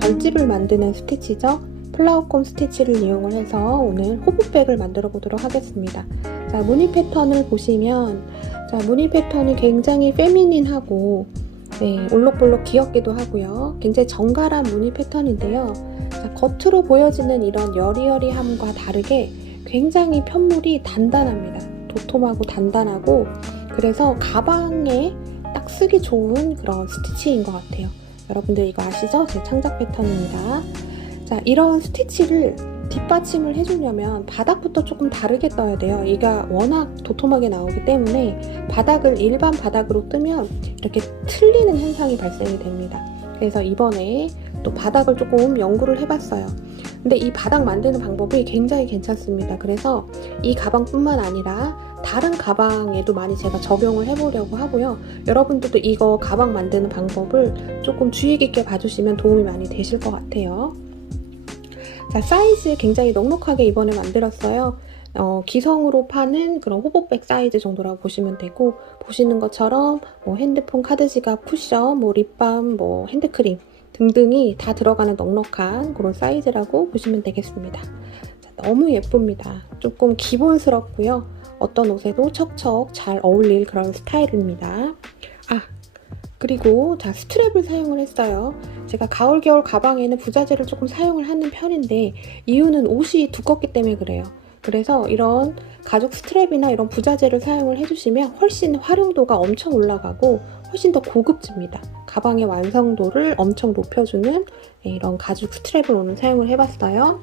벌집을 만드는 스티치죠. 플라워콤 스티치를 이용을 해서 오늘 호보백을 만들어 보도록 하겠습니다. 자, 무늬 패턴을 보시면, 자, 무늬 패턴이 굉장히 페미닌하고, 네, 올록볼록 귀엽기도 하고요. 굉장히 정갈한 무늬 패턴인데요. 자, 겉으로 보여지는 이런 여리여리함과 다르게 굉장히 편물이 단단합니다. 도톰하고 단단하고, 그래서 가방에 딱 쓰기 좋은 그런 스티치인 것 같아요. 여러분들 이거 아시죠? 제 창작 패턴입니다. 자, 이런 스티치를 뒷받침을 해주려면 바닥부터 조금 다르게 떠야 돼요. 이가 워낙 도톰하게 나오기 때문에 바닥을 일반 바닥으로 뜨면 이렇게 틀리는 현상이 발생이 됩니다. 그래서 이번에 또 바닥을 조금 연구를 해봤어요. 근데 이 바닥 만드는 방법이 굉장히 괜찮습니다. 그래서 이 가방뿐만 아니라 다른 가방에도 많이 제가 적용을 해보려고 하고요. 여러분들도 이거 가방 만드는 방법을 조금 주의 깊게 봐주시면 도움이 많이 되실 것 같아요. 자, 사이즈 굉장히 넉넉하게 이번에 만들었어요. 기성으로 파는 그런 호보백 사이즈 정도라고 보시면 되고, 보시는 것처럼 뭐 핸드폰, 카드 지갑, 쿠션, 뭐 립밤, 뭐 핸드크림 등등이 다 들어가는 넉넉한 그런 사이즈라고 보시면 되겠습니다. 자, 너무 예쁩니다. 조금 기본스럽고요. 어떤 옷에도 척척 잘 어울릴 그런 스타일입니다. 그리고 자, 스트랩을 사용을 했어요. 제가 가을 겨울 가방에는 부자재를 조금 사용을 하는 편인데 이유는 옷이 두껍기 때문에 그래요. 그래서 이런 가죽 스트랩이나 이런 부자재를 사용을 해주시면 훨씬 활용도가 엄청 올라가고 훨씬 더 고급집니다. 가방의 완성도를 엄청 높여주는 이런 가죽 스트랩을 오늘 사용을 해봤어요.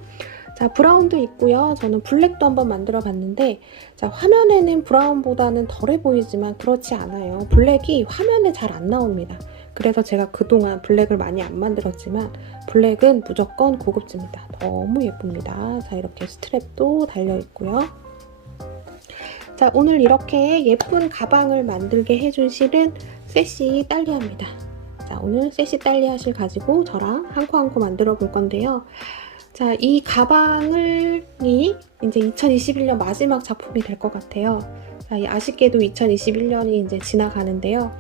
자, 브라운도 있고요. 저는 블랙도 한번 만들어 봤는데, 자, 화면에는 브라운보다는 덜해 보이지만 그렇지 않아요. 블랙이 화면에 잘 안 나옵니다. 그래서 제가 그동안 블랙을 많이 안 만들었지만 블랙은 무조건 고급집니다. 너무 예쁩니다. 자, 이렇게 스트랩도 달려 있고요. 자, 오늘 이렇게 예쁜 가방을 만들게 해준 실은 세시 딸리아입니다. 자, 오늘 세시 딸리아 실 가지고 저랑 한 코 한 코 만들어 볼 건데요. 자, 이 가방이 이제 2021년 마지막 작품이 될 것 같아요. 자, 아쉽게도 2021년이 이제 지나가는데요.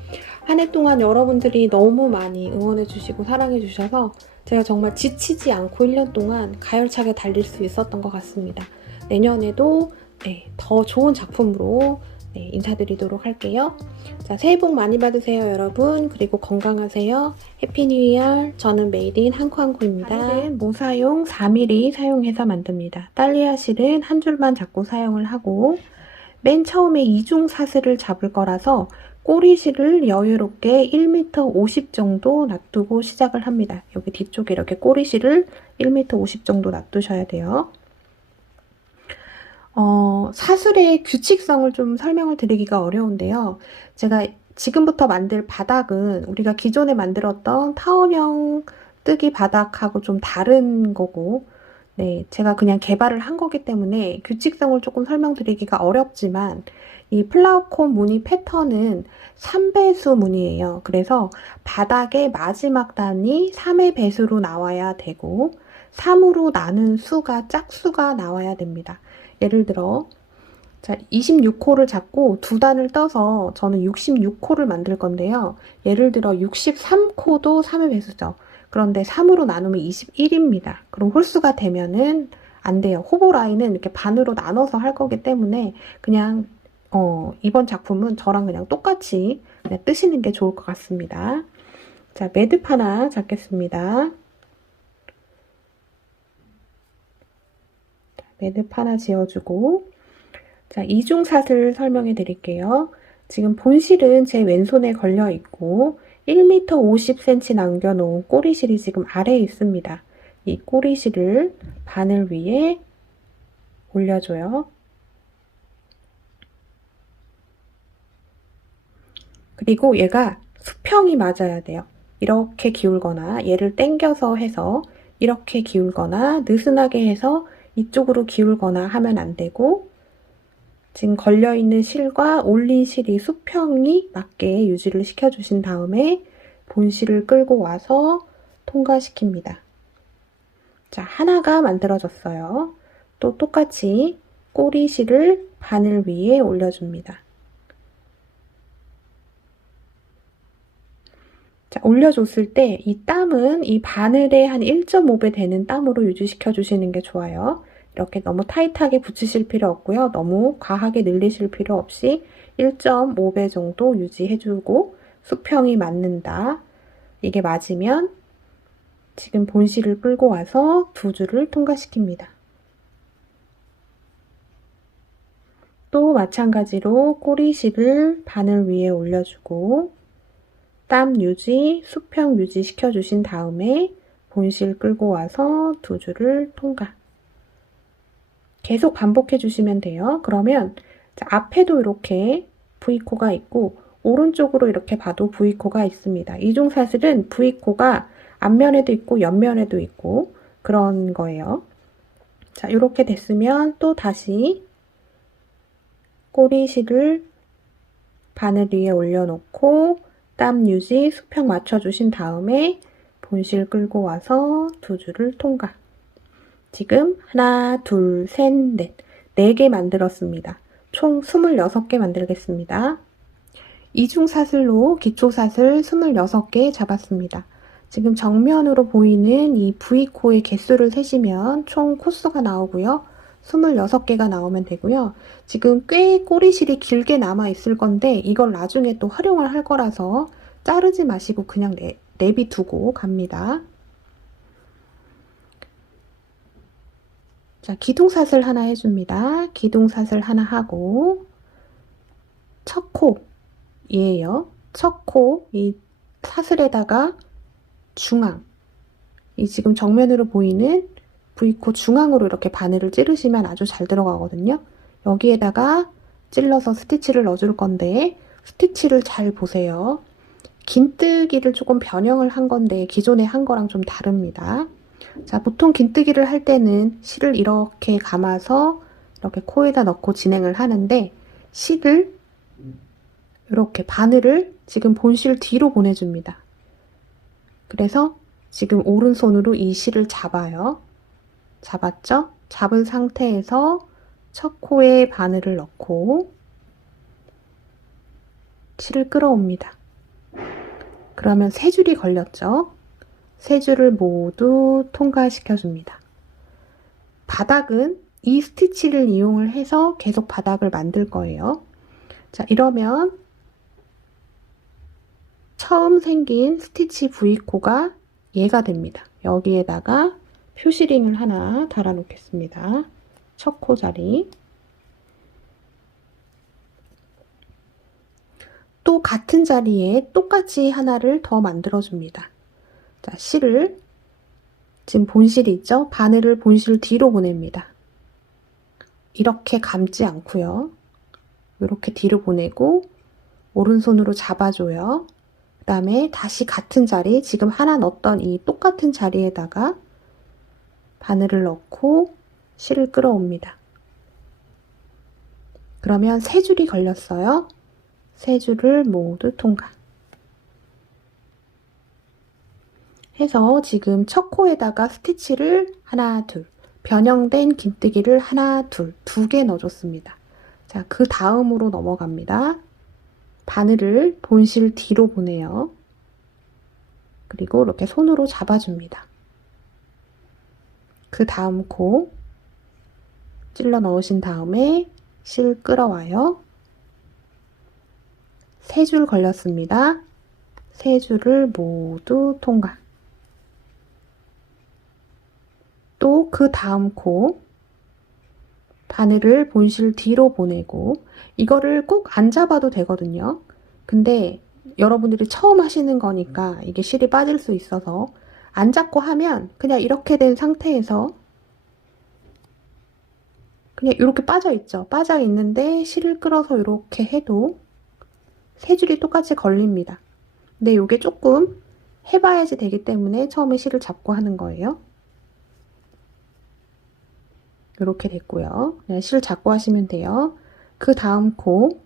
한 해 동안 여러분들이 너무 많이 응원해주시고 사랑해주셔서 제가 정말 지치지 않고 1년 동안 가열차게 달릴 수 있었던 것 같습니다. 내년에도 더 좋은 작품으로 인사드리도록 할게요. 자, 새해 복 많이 받으세요, 여러분. 그리고 건강하세요. 해피 뉴 이어. 저는 메이드 인 한코 한코입니다. 실은 모사용 4mm 사용해서 만듭니다. 딸리아 실은 한 줄만 잡고 사용을 하고, 맨 처음에 이중 사슬을 잡을 거라서 꼬리실을 여유롭게 1m 50 정도 놔두고 시작을 합니다. 여기 뒤쪽에 이렇게 꼬리실을 1m 50 정도 놔두셔야 돼요. 사슬의 규칙성을 좀 설명을 드리기가 어려운데요. 제가 지금부터 만들 바닥은 우리가 기존에 만들었던 타원형 뜨기 바닥하고 좀 다른 거고, 네, 제가 그냥 개발을 한 거기 때문에 규칙성을 조금 설명드리기가 어렵지만, 이 플라워콤 무늬 패턴은 3배수 무늬예요. 그래서 바닥의 마지막 단이 3의 배수로 나와야 되고, 3으로 나눈 수가 짝수가 나와야 됩니다. 예를 들어, 자, 26코를 잡고 두 단을 떠서 저는 66코를 만들 건데요. 예를 들어 63코도 3의 배수죠. 그런데 3으로 나누면 21입니다. 그럼 홀수가 되면은 안 돼요. 호보 라인은 이렇게 반으로 나눠서 할 거기 때문에 그냥 이번 작품은 저랑 그냥 똑같이 그냥 뜨시는 게 좋을 것 같습니다. 자, 매듭 하나 잡겠습니다. 매듭 하나 지어주고, 자, 이중사슬 설명해 드릴게요. 지금 본실은 제 왼손에 걸려 있고 1m 50cm 남겨놓은 꼬리실이 지금 아래에 있습니다. 이 꼬리실을 바늘 위에 올려줘요. 그리고 얘가 수평이 맞아야 돼요. 이렇게 기울거나 얘를 당겨서 해서 이렇게 기울거나 느슨하게 해서 이쪽으로 기울거나 하면 안 되고, 지금 걸려있는 실과 올린 실이 수평이 맞게 유지를 시켜주신 다음에 본실을 끌고 와서 통과시킵니다. 자, 하나가 만들어졌어요. 또 똑같이 꼬리실을 바늘 위에 올려줍니다. 자, 올려줬을 때 이 땀은 이 바늘의 한 1.5배 되는 땀으로 유지시켜 주시는 게 좋아요. 이렇게 너무 타이트하게 붙이실 필요 없고요. 너무 과하게 늘리실 필요 없이 1.5배 정도 유지해주고 수평이 맞는다. 이게 맞으면 지금 본실을 끌고 와서 두 줄을 통과시킵니다. 또 마찬가지로 꼬리실을 바늘 위에 올려주고 땀 유지, 수평 유지 시켜주신 다음에 본실 끌고 와서 두 줄을 통과. 계속 반복해 주시면 돼요. 그러면 앞에도 이렇게 V코가 있고 오른쪽으로 이렇게 봐도 V코가 있습니다. 이중사슬은 V코가 앞면에도 있고 옆면에도 있고 그런 거예요. 자, 이렇게 됐으면 또 다시 꼬리실을 바늘 위에 올려놓고 땀 유지, 수평 맞춰주신 다음에 본실 끌고 와서 두 줄을 통과. 지금 하나, 둘, 셋, 넷, 4개 만들었습니다. 총 26개 만들겠습니다. 이중사슬로 기초사슬 26개 잡았습니다. 지금 정면으로 보이는 이 V코의 개수를 세시면 총 코수가 나오고요. 26개가 나오면 되고요. 지금 꽤 꼬리실이 길게 남아 있을 건데 이걸 나중에 또 활용을 할 거라서 자르지 마시고 그냥 내비두고 갑니다. 자, 기둥사슬 하나 해줍니다. 기둥사슬 하나 하고 첫 코이에요. 첫 코 이 사슬에다가 중앙, 이 지금 정면으로 보이는 V코 중앙으로 이렇게 바늘을 찌르시면 아주 잘 들어가거든요. 여기에다가 찔러서 스티치를 넣어줄 건데 스티치를 잘 보세요. 긴뜨기를 조금 변형을 한 건데 기존에 한 거랑 좀 다릅니다. 자, 보통 긴뜨기를 할 때는 실을 이렇게 감아서 이렇게 코에다 넣고 진행을 하는데 실을 이렇게 바늘을 지금 본실 뒤로 보내줍니다. 그래서 지금 오른손으로 이 실을 잡아요. 잡았죠? 잡은 상태에서 첫 코에 바늘을 넣고 실을 끌어옵니다. 그러면 3줄이 걸렸죠? 3줄을 모두 통과시켜줍니다. 바닥은 이 스티치를 이용을 해서 계속 바닥을 만들 거예요. 자, 이러면 처음 생긴 스티치 V코가 얘가 됩니다. 여기에다가 표시링을 하나 달아 놓겠습니다. 첫 코 자리. 또 같은 자리에 똑같이 하나를 더 만들어 줍니다. 자, 실을 지금 본실이 있죠? 바늘을 본실 뒤로 보냅니다. 이렇게 감지 않고요. 이렇게 뒤로 보내고 오른손으로 잡아줘요. 그 다음에 다시 같은 자리, 지금 하나 넣었던 이 똑같은 자리에다가 바늘을 넣고 실을 끌어옵니다. 그러면 3줄이 걸렸어요. 3줄을 모두 통과. 해서 지금 첫 코에다가 스티치를 하나, 둘, 변형된 긴뜨기를 하나, 둘, 2개 넣어줬습니다. 자, 그 다음으로 넘어갑니다. 바늘을 본실 뒤로 보내요. 그리고 이렇게 손으로 잡아줍니다. 그 다음 코 찔러 넣으신 다음에 실 끌어와요. 3줄 걸렸습니다. 3줄을 모두 통과. 또 그 다음 코 바늘을 본실 뒤로 보내고 이거를 꼭 안 잡아도 되거든요. 근데 여러분들이 처음 하시는 거니까 이게 실이 빠질 수 있어서 안 잡고 하면 그냥 이렇게 된 상태에서 그냥 이렇게 빠져 있죠. 빠져 있는데 실을 끌어서 이렇게 해도 3줄이 똑같이 걸립니다. 근데 이게 조금 해봐야지 되기 때문에 처음에 실을 잡고 하는 거예요. 이렇게 됐고요. 네, 실 잡고 하시면 돼요. 그 다음 코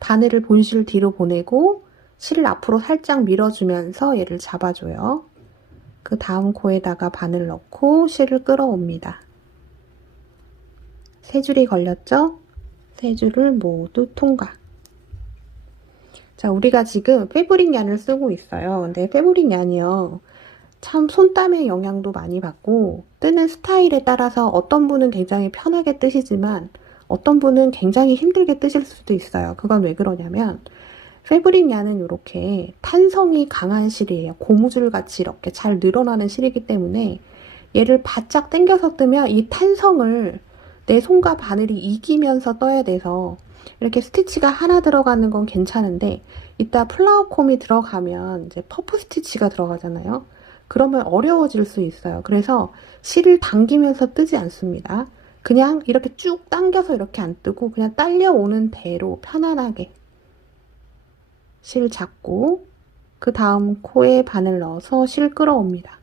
바늘을 본실 뒤로 보내고 실을 앞으로 살짝 밀어주면서 얘를 잡아줘요. 그 다음 코에다가 바늘 넣고 실을 끌어옵니다. 3줄이 걸렸죠? 3줄을 모두 통과. 자, 우리가 지금 패브릭 얀을 쓰고 있어요. 근데 패브릭 얀이요, 참 손땀의 영향도 많이 받고 뜨는 스타일에 따라서 어떤 분은 굉장히 편하게 뜨시지만 어떤 분은 굉장히 힘들게 뜨실 수도 있어요. 그건 왜 그러냐면 패브릭 얀은 이렇게 탄성이 강한 실이에요. 고무줄 같이 이렇게 잘 늘어나는 실이기 때문에 얘를 바짝 당겨서 뜨면 이 탄성을 내 손과 바늘이 이기면서 떠야 돼서 이렇게 스티치가 하나 들어가는 건 괜찮은데 이따 플라워콤이 들어가면 이제 퍼프 스티치가 들어가잖아요. 그러면 어려워질 수 있어요. 그래서 실을 당기면서 뜨지 않습니다. 그냥 이렇게 쭉 당겨서 이렇게 안 뜨고 그냥 딸려오는 대로 편안하게 실 잡고 그 다음 코에 바늘 넣어서 실 끌어옵니다.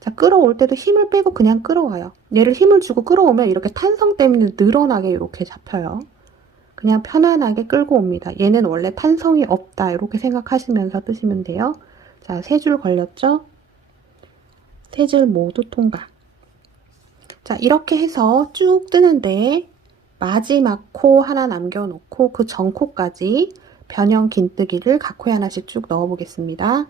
자, 끌어올 때도 힘을 빼고 그냥 끌어와요. 얘를 힘을 주고 끌어오면 이렇게 탄성 때문에 늘어나게 이렇게 잡혀요. 그냥 편안하게 끌고 옵니다. 얘는 원래 탄성이 없다 이렇게 생각하시면서 뜨시면 돼요. 자, 3줄 걸렸죠? 3줄 모두 통과. 자, 이렇게 해서 쭉 뜨는데 마지막 코 하나 남겨놓고 그 전 코까지 변형 긴뜨기를 각 코에 하나씩 쭉 넣어 보겠습니다.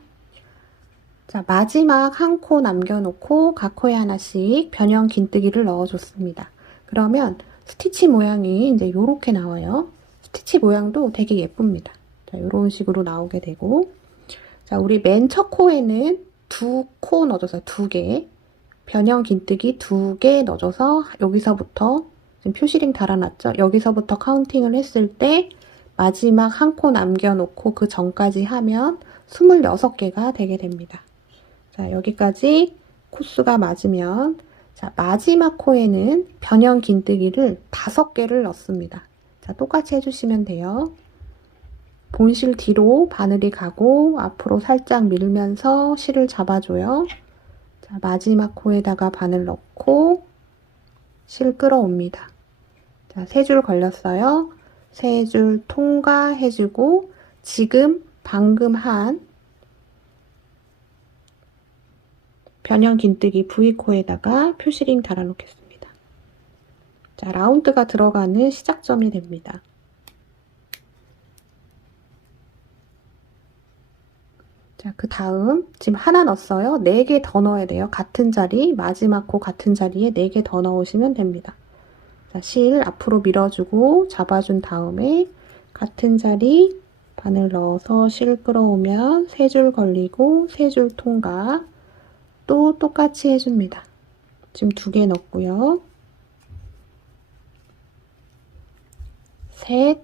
자, 마지막 한 코 남겨놓고 각 코에 하나씩 변형 긴뜨기를 넣어줬습니다. 그러면 스티치 모양이 이제 이렇게 나와요. 스티치 모양도 되게 예쁩니다. 자, 이런 식으로 나오게 되고, 자, 우리 맨 첫 코에는 2코 넣어줘서 2개, 변형 긴뜨기 2개 넣어줘서 여기서부터 지금 표시링 달아놨죠? 여기서부터 카운팅을 했을 때 마지막 한 코 남겨놓고 그 전까지 하면 26개가 되게 됩니다. 자, 여기까지 코수가 맞으면, 자, 마지막 코에는 변형 긴뜨기를 5개를 넣습니다. 자, 똑같이 해주시면 돼요. 본실 뒤로 바늘이 가고 앞으로 살짝 밀면서 실을 잡아줘요. 자, 마지막 코에다가 바늘 넣고 실 끌어옵니다. 자, 3줄 걸렸어요. 3줄 통과해주고 지금 방금 한 변형 긴뜨기 V코에다가 표시링 달아놓겠습니다. 자, 라운드가 들어가는 시작점이 됩니다. 자, 그 다음 지금 하나 넣었어요. 4개 더 넣어야 돼요. 같은 자리, 마지막 코 같은 자리에 4개 더 넣으시면 됩니다. 자, 실 앞으로 밀어주고 잡아준 다음에 같은 자리 바늘 넣어서 실 끌어오면 3줄 걸리고 3줄 통과. 또 똑같이 해줍니다. 지금 2개 넣었고요. 셋,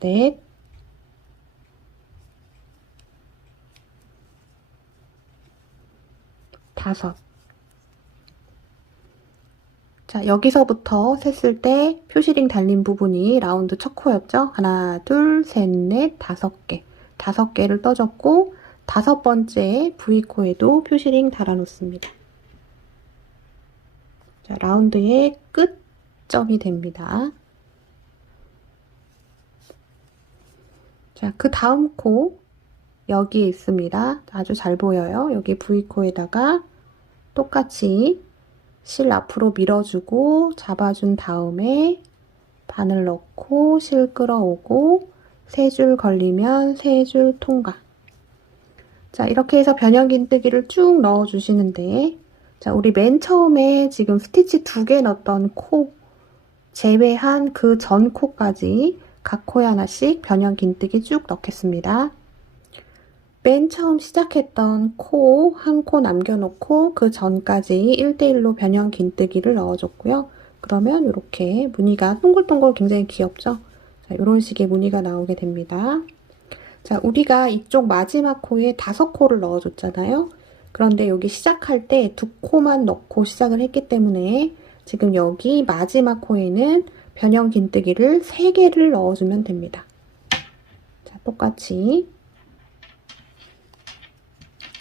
넷, 다섯. 자, 여기서부터 셌을 때 표시링 달린 부분이 라운드 첫 코였죠? 하나, 둘, 셋, 넷, 5개. 5개를 떠줬고 5번째 V코에도 표시링 달아놓습니다. 자, 라운드의 끝점이 됩니다. 자, 그 다음 코 여기에 있습니다. 아주 잘 보여요. 여기 V코에다가 똑같이 실 앞으로 밀어주고 잡아준 다음에 바늘 넣고 실 끌어오고 3줄 걸리면 3줄 통과. 자, 이렇게 해서 변형 긴뜨기를 쭉 넣어주시는데, 자, 우리 맨 처음에 지금 스티치 2개 넣었던 코 제외한 그 전 코까지 각 코에 하나씩 변형 긴뜨기 쭉 넣겠습니다. 맨 처음 시작했던 코 한 코 남겨놓고 그 전까지 1대1로 변형 긴뜨기를 넣어줬고요. 그러면 이렇게 무늬가 동글동글 굉장히 귀엽죠? 자, 이런 식의 무늬가 나오게 됩니다. 자, 우리가 이쪽 마지막 코에 5코를 넣어줬잖아요. 그런데 여기 시작할 때 2코만 넣고 시작을 했기 때문에 지금 여기 마지막 코에는 변형 긴뜨기를 3개를 넣어주면 됩니다. 자, 똑같이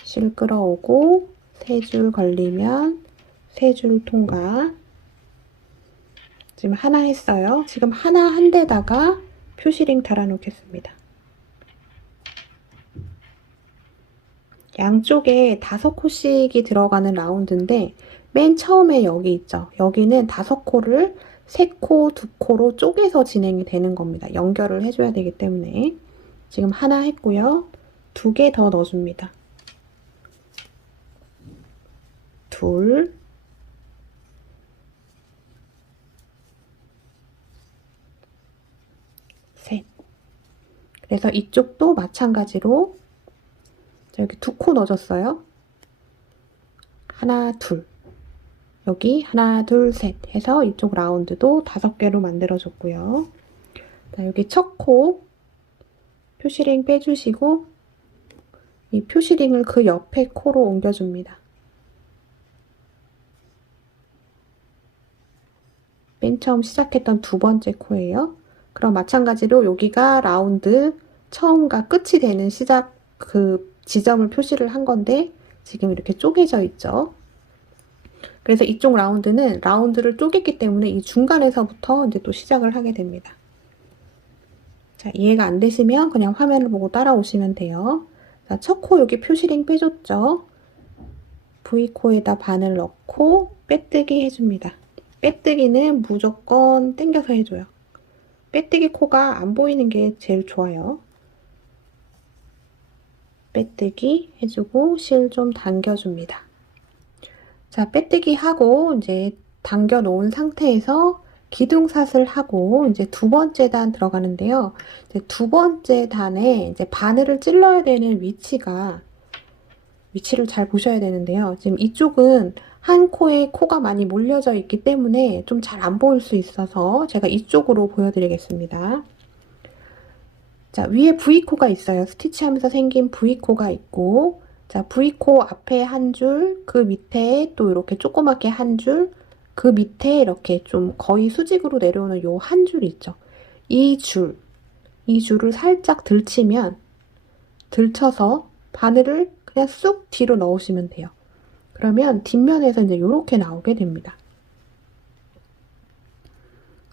실 끌어오고 3줄 걸리면 3줄 통과. 지금 하나 했어요. 지금 하나 한 데다가 표시링 달아 놓겠습니다. 양쪽에 5코씩이 들어가는 라운드인데 맨 처음에 여기 있죠. 여기는 5코를 3코, 2코로 쪼개서 진행이 되는 겁니다. 연결을 해줘야 되기 때문에. 지금 하나 했고요. 2개 더 넣어줍니다. 둘, 셋. 그래서 이쪽도 마찬가지로 여기 2코 넣어줬어요. 하나, 둘. 여기 하나, 둘, 셋 해서 이쪽 라운드도 5개로 만들어줬고요. 자, 여기 첫 코 표시링 빼주시고 이 표시링을 그 옆에 코로 옮겨줍니다. 맨 처음 시작했던 2번째 코예요. 그럼 마찬가지로 여기가 라운드 처음과 끝이 되는 시작 그 지점을 표시를 한 건데 지금 이렇게 쪼개져 있죠. 그래서 이쪽 라운드는 라운드를 쪼갰기 때문에 이 중간에서부터 이제 또 시작을 하게 됩니다. 자, 이해가 안 되시면 그냥 화면을 보고 따라오시면 돼요. 자, 첫 코 여기 표시링 빼줬죠. V코에다 바늘 넣고 빼뜨기 해줍니다. 빼뜨기는 무조건 당겨서 해줘요. 빼뜨기 코가 안 보이는 게 제일 좋아요. 빼뜨기 해주고 실 좀 당겨줍니다. 자, 빼뜨기 하고 이제 당겨 놓은 상태에서 기둥샷을 하고 이제 2번째 단 들어가는데요. 이제 2번째 단에 이제 바늘을 찔러야 되는 위치를 잘 보셔야 되는데요. 지금 이쪽은 한 코에 코가 많이 몰려져 있기 때문에 좀 잘 안 보일 수 있어서 제가 이쪽으로 보여드리겠습니다. 자, 위에 V코가 있어요. 스티치하면서 생긴 V코가 있고, 자, V코 앞에 한 줄, 그 밑에 또 이렇게 조그맣게 한 줄, 그 밑에 이렇게 좀 거의 수직으로 내려오는 요 한 줄 있죠. 이 줄을 살짝 들쳐서 바늘을 그냥 쑥 뒤로 넣으시면 돼요. 그러면 뒷면에서 이제 이렇게 나오게 됩니다.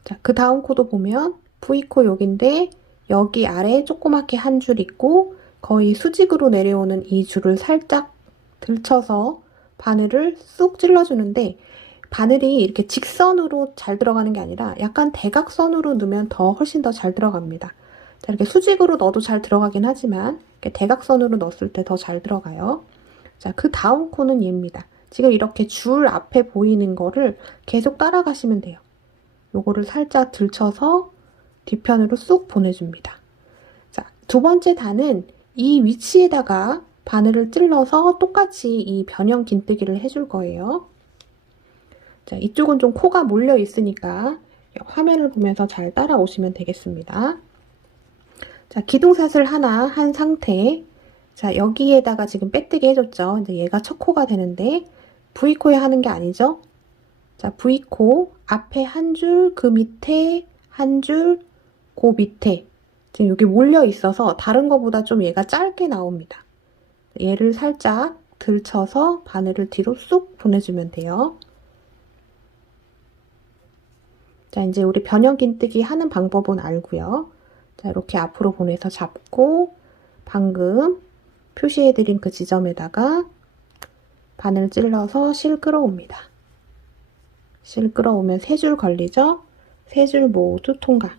자, 그 다음 코도 보면 V코 여기인데 여기 아래에 조그맣게 한 줄 있고 거의 수직으로 내려오는 이 줄을 살짝 들쳐서 바늘을 쑥 찔러주는데 바늘이 이렇게 직선으로 잘 들어가는 게 아니라 약간 대각선으로 넣으면 훨씬 더 잘 들어갑니다. 자, 이렇게 수직으로 넣어도 잘 들어가긴 하지만 이렇게 대각선으로 넣었을 때 더 잘 들어가요. 자, 그 다음 코는 얘입니다. 지금 이렇게 줄 앞에 보이는 거를 계속 따라가시면 돼요. 요거를 살짝 들쳐서 뒤편으로 쑥 보내줍니다. 자, 2번째 단은 이 위치에다가 바늘을 찔러서 똑같이 이 변형 긴뜨기를 해줄 거예요. 자, 이쪽은 좀 코가 몰려 있으니까 화면을 보면서 잘 따라오시면 되겠습니다. 자, 기둥샷을 하나 한 상태. 자, 여기에다가 지금 빼뜨기 해줬죠. 이제 얘가 첫 코가 되는데 V코에 하는 게 아니죠. 자, V코 앞에 한 줄, 그 밑에 한 줄, 그 밑에 지금 여기 몰려 있어서 다른 거보다 좀 얘가 짧게 나옵니다. 얘를 살짝 들쳐서 바늘을 뒤로 쑥 보내주면 돼요. 자, 이제 우리 변형 긴뜨기 하는 방법은 알고요. 자, 이렇게 앞으로 보내서 잡고 방금 표시해드린 그 지점에다가 바늘 찔러서 실 끌어옵니다. 실 끌어오면 3줄 걸리죠? 3줄 모두 통과.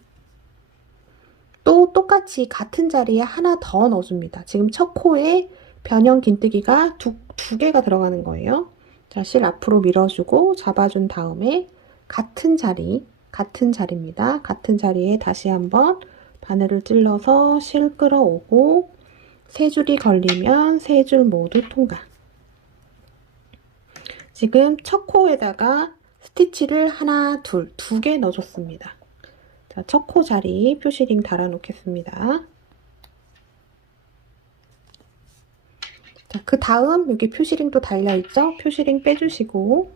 또 똑같이 같은 자리에 하나 더 넣어줍니다. 지금 첫 코에 변형 긴뜨기가 두 개가 들어가는 거예요. 자, 실 앞으로 밀어주고 잡아준 다음에 같은 자리입니다. 같은 자리에 다시 한번 바늘을 찔러서 실 끌어오고 3줄이 걸리면 3줄 모두 통과. 지금 첫 코에다가 스티치를 하나, 둘, 2개 넣어줬습니다. 자, 첫 코 자리 표시링 달아 놓겠습니다. 자, 그 다음 여기 표시링 또 달려있죠? 표시링 빼주시고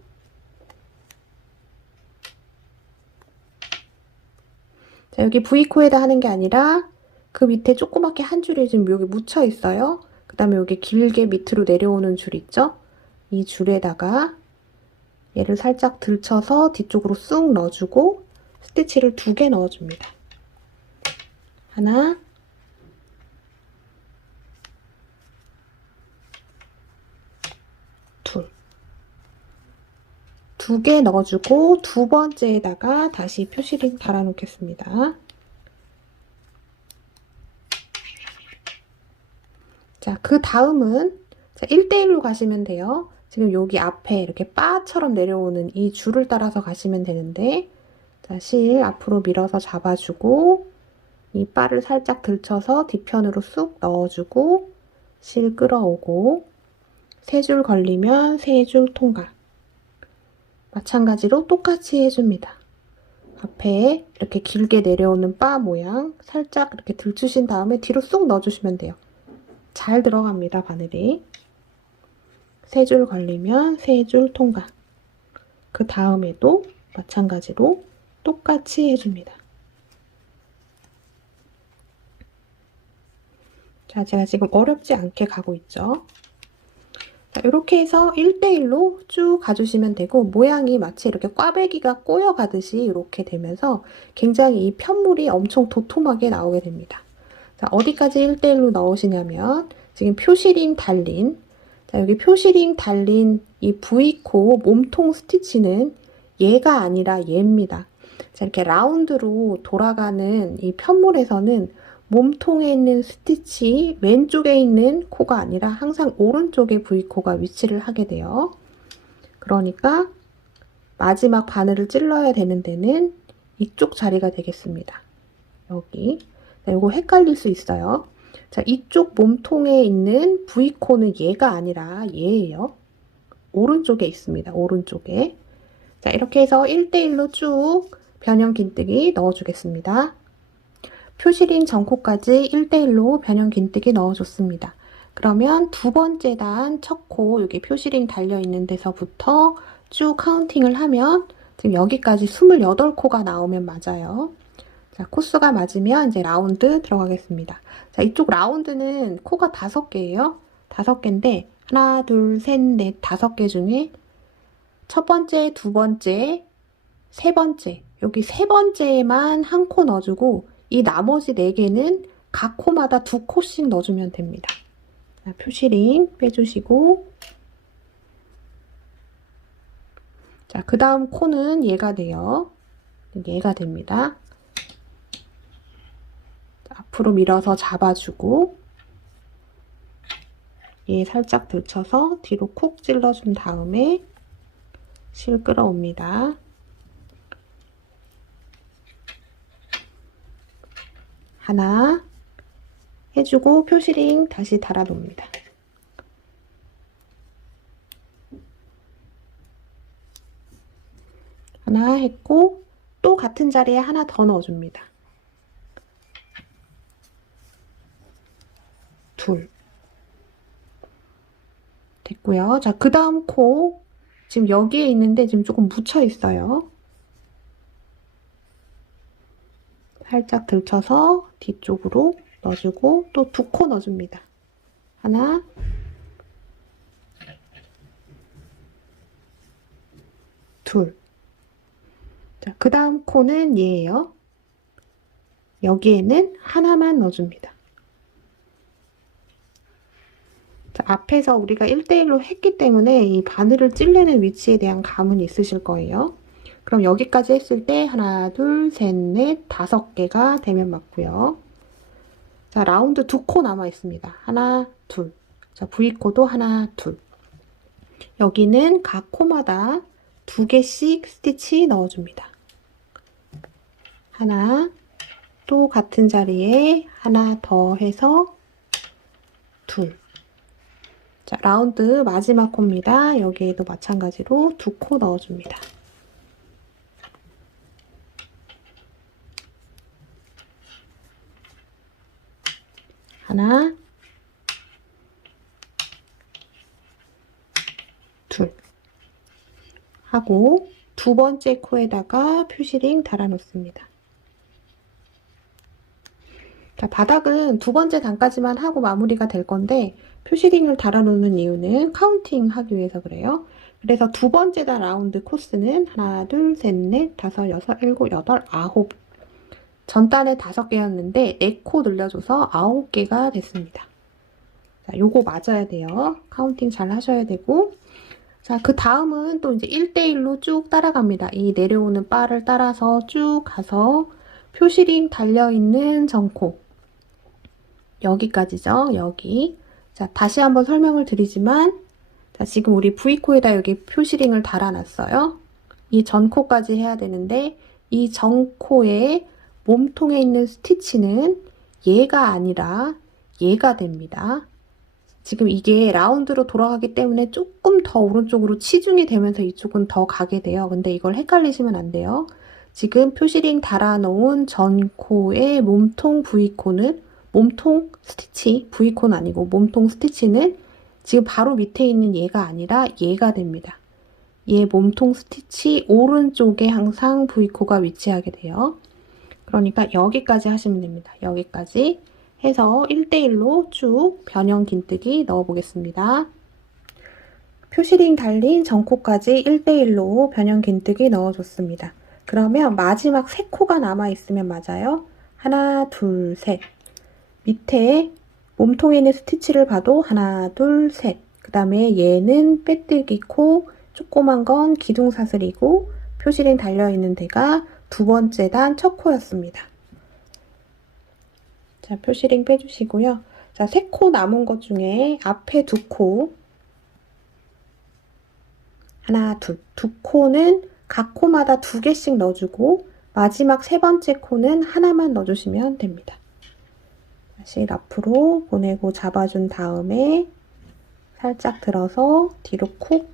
자, 여기 V코에다 하는 게 아니라 그 밑에 조그맣게 한 줄이 지금 여기 묻혀 있어요. 그 다음에 여기 길게 밑으로 내려오는 줄 있죠? 이 줄에다가 얘를 살짝 들쳐서 뒤쪽으로 쑥 넣어주고 스티치를 2개 넣어줍니다. 하나, 둘. 2개 넣어주고 두 번째에다가 다시 표시링 달아놓겠습니다. 자, 그 다음은 1대1로 가시면 돼요. 지금 여기 앞에 이렇게 바처럼 내려오는 이 줄을 따라서 가시면 되는데, 자, 실 앞으로 밀어서 잡아주고 이 바를 살짝 들쳐서 뒤편으로 쑥 넣어주고 실 끌어오고 3줄 걸리면 3줄 통과. 마찬가지로 똑같이 해줍니다. 앞에 이렇게 길게 내려오는 바 모양 살짝 이렇게 들추신 다음에 뒤로 쑥 넣어주시면 돼요. 잘 들어갑니다, 바늘이. 3줄 걸리면 3줄 통과. 그 다음에도 마찬가지로 똑같이 해줍니다. 자, 제가 지금 어렵지 않게 가고 있죠. 자, 이렇게 해서 1대1로 쭉 가주시면 되고, 모양이 마치 이렇게 꽈배기가 꼬여가듯이 이렇게 되면서 굉장히 이 편물이 엄청 도톰하게 나오게 됩니다. 자, 어디까지 1대1로 넣으시냐면 지금 표시링 달린, 자, 여기 표시링 달린 이 V코 몸통 스티치는 얘가 아니라 얘입니다. 자, 이렇게 라운드로 돌아가는 이 편물에서는 몸통에 있는 스티치 왼쪽에 있는 코가 아니라 항상 오른쪽에 V코가 위치를 하게 돼요. 그러니까 마지막 바늘을 찔러야 되는 데는 이쪽 자리가 되겠습니다. 여기. 자, 이거 헷갈릴 수 있어요. 자, 이쪽 몸통에 있는 V코는 얘가 아니라 얘예요. 오른쪽에 있습니다. 오른쪽에. 자, 이렇게 해서 1대1로 쭉 변형 긴뜨기 넣어주겠습니다. 표시링 전코까지 1대1로 변형 긴뜨기 넣어줬습니다. 그러면 두 번째 단 첫 코 여기 표시링 달려있는 데서부터 쭉 카운팅을 하면 지금 여기까지 28코가 나오면 맞아요. 자, 코수가 맞으면 이제 라운드 들어가겠습니다. 자, 이쪽 라운드는 코가 5개예요. 5개인데 하나, 둘, 셋, 넷, 5개 중에 첫 번째, 두 번째, 세 번째, 여기 세 번째에만 한 코 넣어주고 이 나머지 4개는 각 코마다 2코씩 넣어주면 됩니다. 자, 표시링 빼주시고, 자, 그 다음 코는 얘가 돼요. 얘가 됩니다. 자, 앞으로 밀어서 잡아주고 얘 살짝 들쳐서 뒤로 콕 찔러준 다음에 실 끌어옵니다. 하나 해주고 표시링 다시 달아 놓습니다. 하나 했고 또 같은 자리에 하나 더 넣어줍니다. 둘 됐고요. 자, 그 다음 코 지금 여기에 있는데 지금 조금 묻혀 있어요. 살짝 들쳐서 뒤쪽으로 넣어주고 또 2코 넣어줍니다. 하나, 둘. 자, 그 다음 코는 얘예요. 여기에는 하나만 넣어줍니다. 자, 앞에서 우리가 1대1로 했기 때문에 이 바늘을 찔르는 위치에 대한 감은 있으실 거예요. 그럼 여기까지 했을 때 하나, 둘, 셋, 넷, 5개가 되면 맞고요. 자, 라운드 2코 남아 있습니다. 하나, 둘. 자, V코도 하나, 둘. 여기는 각 코마다 2개씩 스티치 넣어줍니다. 하나, 또 같은 자리에 하나 더 해서 둘. 자, 라운드 마지막 코입니다. 여기에도 마찬가지로 2코 넣어줍니다. 하나, 둘 하고 두 번째 코에다가 표시링 달아 놓습니다. 자, 바닥은 두 번째 단까지만 하고 마무리가 될 건데 표시링을 달아 놓는 이유는 카운팅 하기 위해서 그래요. 그래서 두 번째 단 라운드 코스는 하나, 둘, 셋, 넷, 다섯, 여섯, 일곱, 여덟, 아홉. 전 단에 5개였는데 4코 늘려줘서 9개가 됐습니다. 자, 요거 맞아야 돼요. 카운팅 잘 하셔야 되고. 자, 그 다음은 또 이제 1대1로 쭉 따라갑니다. 이 내려오는 바를 따라서 쭉 가서 표시링 달려있는 전코. 여기까지죠. 여기. 자, 다시 한번 설명을 드리지만, 자, 지금 우리 V코에다 여기 표시링을 달아놨어요. 이 전코까지 해야 되는데, 이 전코에 몸통에 있는 스티치는 얘가 아니라 얘가 됩니다. 지금 이게 라운드로 돌아가기 때문에 조금 더 오른쪽으로 치중이 되면서 이쪽은 더 가게 돼요. 근데 이걸 헷갈리시면 안 돼요. 지금 표시링 달아놓은 전코의 몸통 V코는 몸통 스티치, V코는 아니고 몸통 스티치는 지금 바로 밑에 있는 얘가 아니라 얘가 됩니다. 얘 몸통 스티치 오른쪽에 항상 V코가 위치하게 돼요. 그러니까 여기까지 하시면 됩니다. 여기까지 해서 1대1로 쭉 변형 긴뜨기 넣어 보겠습니다. 표시링 달린 전코까지 1대1로 변형 긴뜨기 넣어줬습니다. 그러면 마지막 3코가 남아있으면 맞아요. 하나, 둘, 셋. 밑에 몸통에 있는 스티치를 봐도 하나, 둘, 셋. 그 다음에 얘는 빼뜨기 코, 조그만 건 기둥사슬이고 표시링 달려있는 데가 두 번째 단 첫 코였습니다. 자, 표시링 빼주시고요. 자, 3코 남은 것 중에 앞에 2코, 하나, 둘, 2코는 각 코마다 2개씩 넣어주고 마지막 세 번째 코는 하나만 넣어주시면 됩니다. 다시 앞으로 보내고 잡아준 다음에 살짝 들어서 뒤로 쿡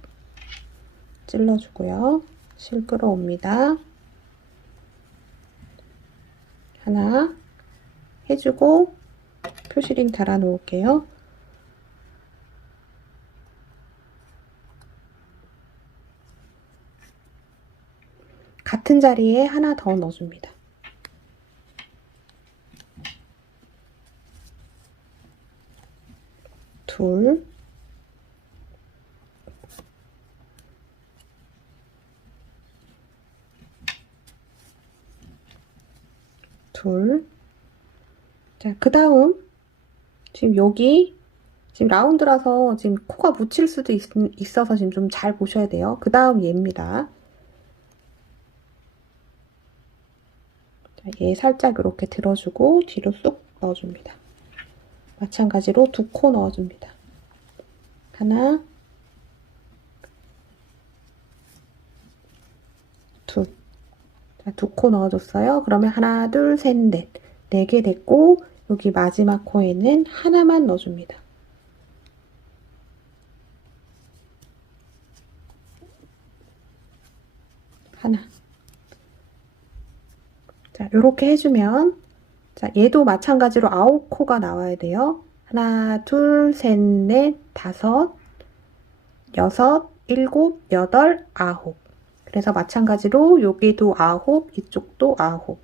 찔러주고요. 실 끌어옵니다. 하나 해주고 표시링 달아 놓을게요. 같은 자리에 하나 더 넣어줍니다. 둘, 둘. 자, 그 다음 지금 여기 지금 라운드라서 지금 코가 묻힐 수도 있어서 지금 좀 잘 보셔야 돼요. 그 다음 얘입니다. 자, 얘 살짝 이렇게 들어주고 뒤로 쏙 넣어줍니다. 마찬가지로 2코 넣어줍니다. 하나, 둘. 자, 2코 넣어줬어요. 그러면 하나, 둘, 셋, 넷. 4개 됐고 여기 마지막 코에는 하나만 넣어줍니다. 하나. 자, 요렇게 해주면 자, 얘도 마찬가지로 9코가 나와야 돼요. 하나, 둘, 셋, 넷, 다섯, 여섯, 일곱, 여덟, 아홉. 그래서 마찬가지로 여기도 9, 이쪽도 9.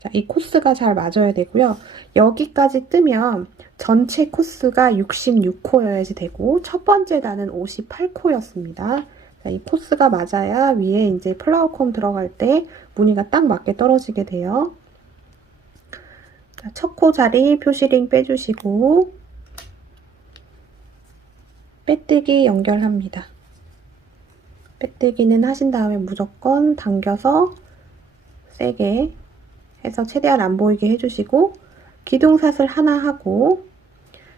자, 이 코스가 잘 맞아야 되고요. 여기까지 뜨면 전체 코스가 66코여야지 되고 첫 번째 단은 58코였습니다. 자, 이 코스가 맞아야 위에 이제 플라워콤 들어갈 때 무늬가 딱 맞게 떨어지게 돼요. 자, 첫 코 자리 표시링 빼주시고 빼뜨기 연결합니다. 빼뜨기는 하신 다음에 무조건 당겨서 세게 해서 최대한 안 보이게 해주시고 기둥사슬 하나 하고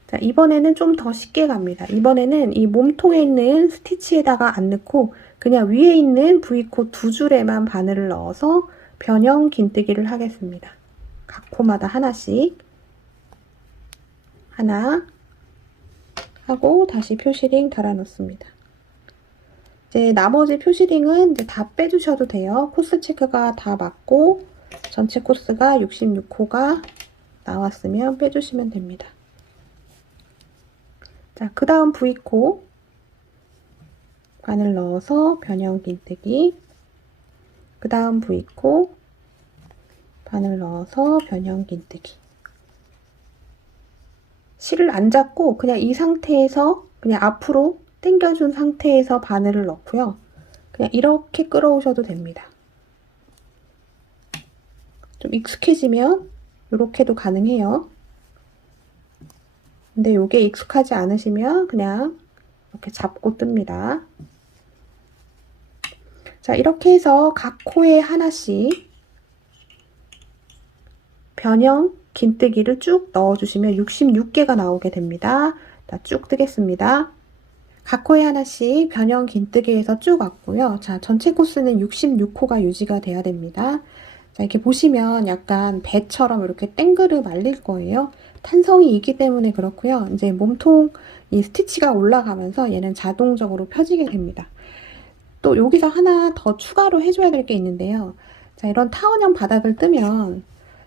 자, 이번에는 좀 더 쉽게 갑니다. 이번에는 이 몸통에 있는 스티치에다가 안 넣고 그냥 위에 있는 V코 2줄에만 바늘을 넣어서 변형 긴뜨기를 하겠습니다. 각 코마다 하나씩 하나 하고 다시 표시링 달아 놓습니다. 이제 나머지 표시링은 이제 다 빼주셔도 돼요. 코스 체크가 다 맞고 전체 코스가 66호가 나왔으면 빼주시면 됩니다. 자, 그 다음 V코 바늘 넣어서 변형 긴뜨기, 그 다음 V코 바늘 넣어서 변형 긴뜨기. 실을 안 잡고 그냥 이 상태에서 그냥 앞으로 당겨준 상태에서 바늘을 넣고요. 그냥 이렇게 끌어오셔도 됩니다. 좀 익숙해지면 이렇게도 가능해요. 근데 이게 익숙하지 않으시면 그냥 이렇게 잡고 뜹니다. 자, 이렇게 해서 각 코에 하나씩 변형 긴뜨기를 쭉 넣어주시면 66개가 나오게 됩니다. 자, 쭉 뜨겠습니다. 각 코에 하나씩 변형 긴뜨기에서 쭉 왔고요. 자, 전체 코스는 66코가 유지가 돼야 됩니다. 자, 이렇게 보시면 약간 배처럼 이렇게 땡그르 말릴 거예요. 탄성이 있기 때문에 그렇고요. 이제 몸통 이 스티치가 올라가면서 얘는 자동적으로 펴지게 됩니다. 또 여기서 하나 더 추가로 해줘야 될 게 있는데요. 자, 이런 타원형 바닥을 뜨면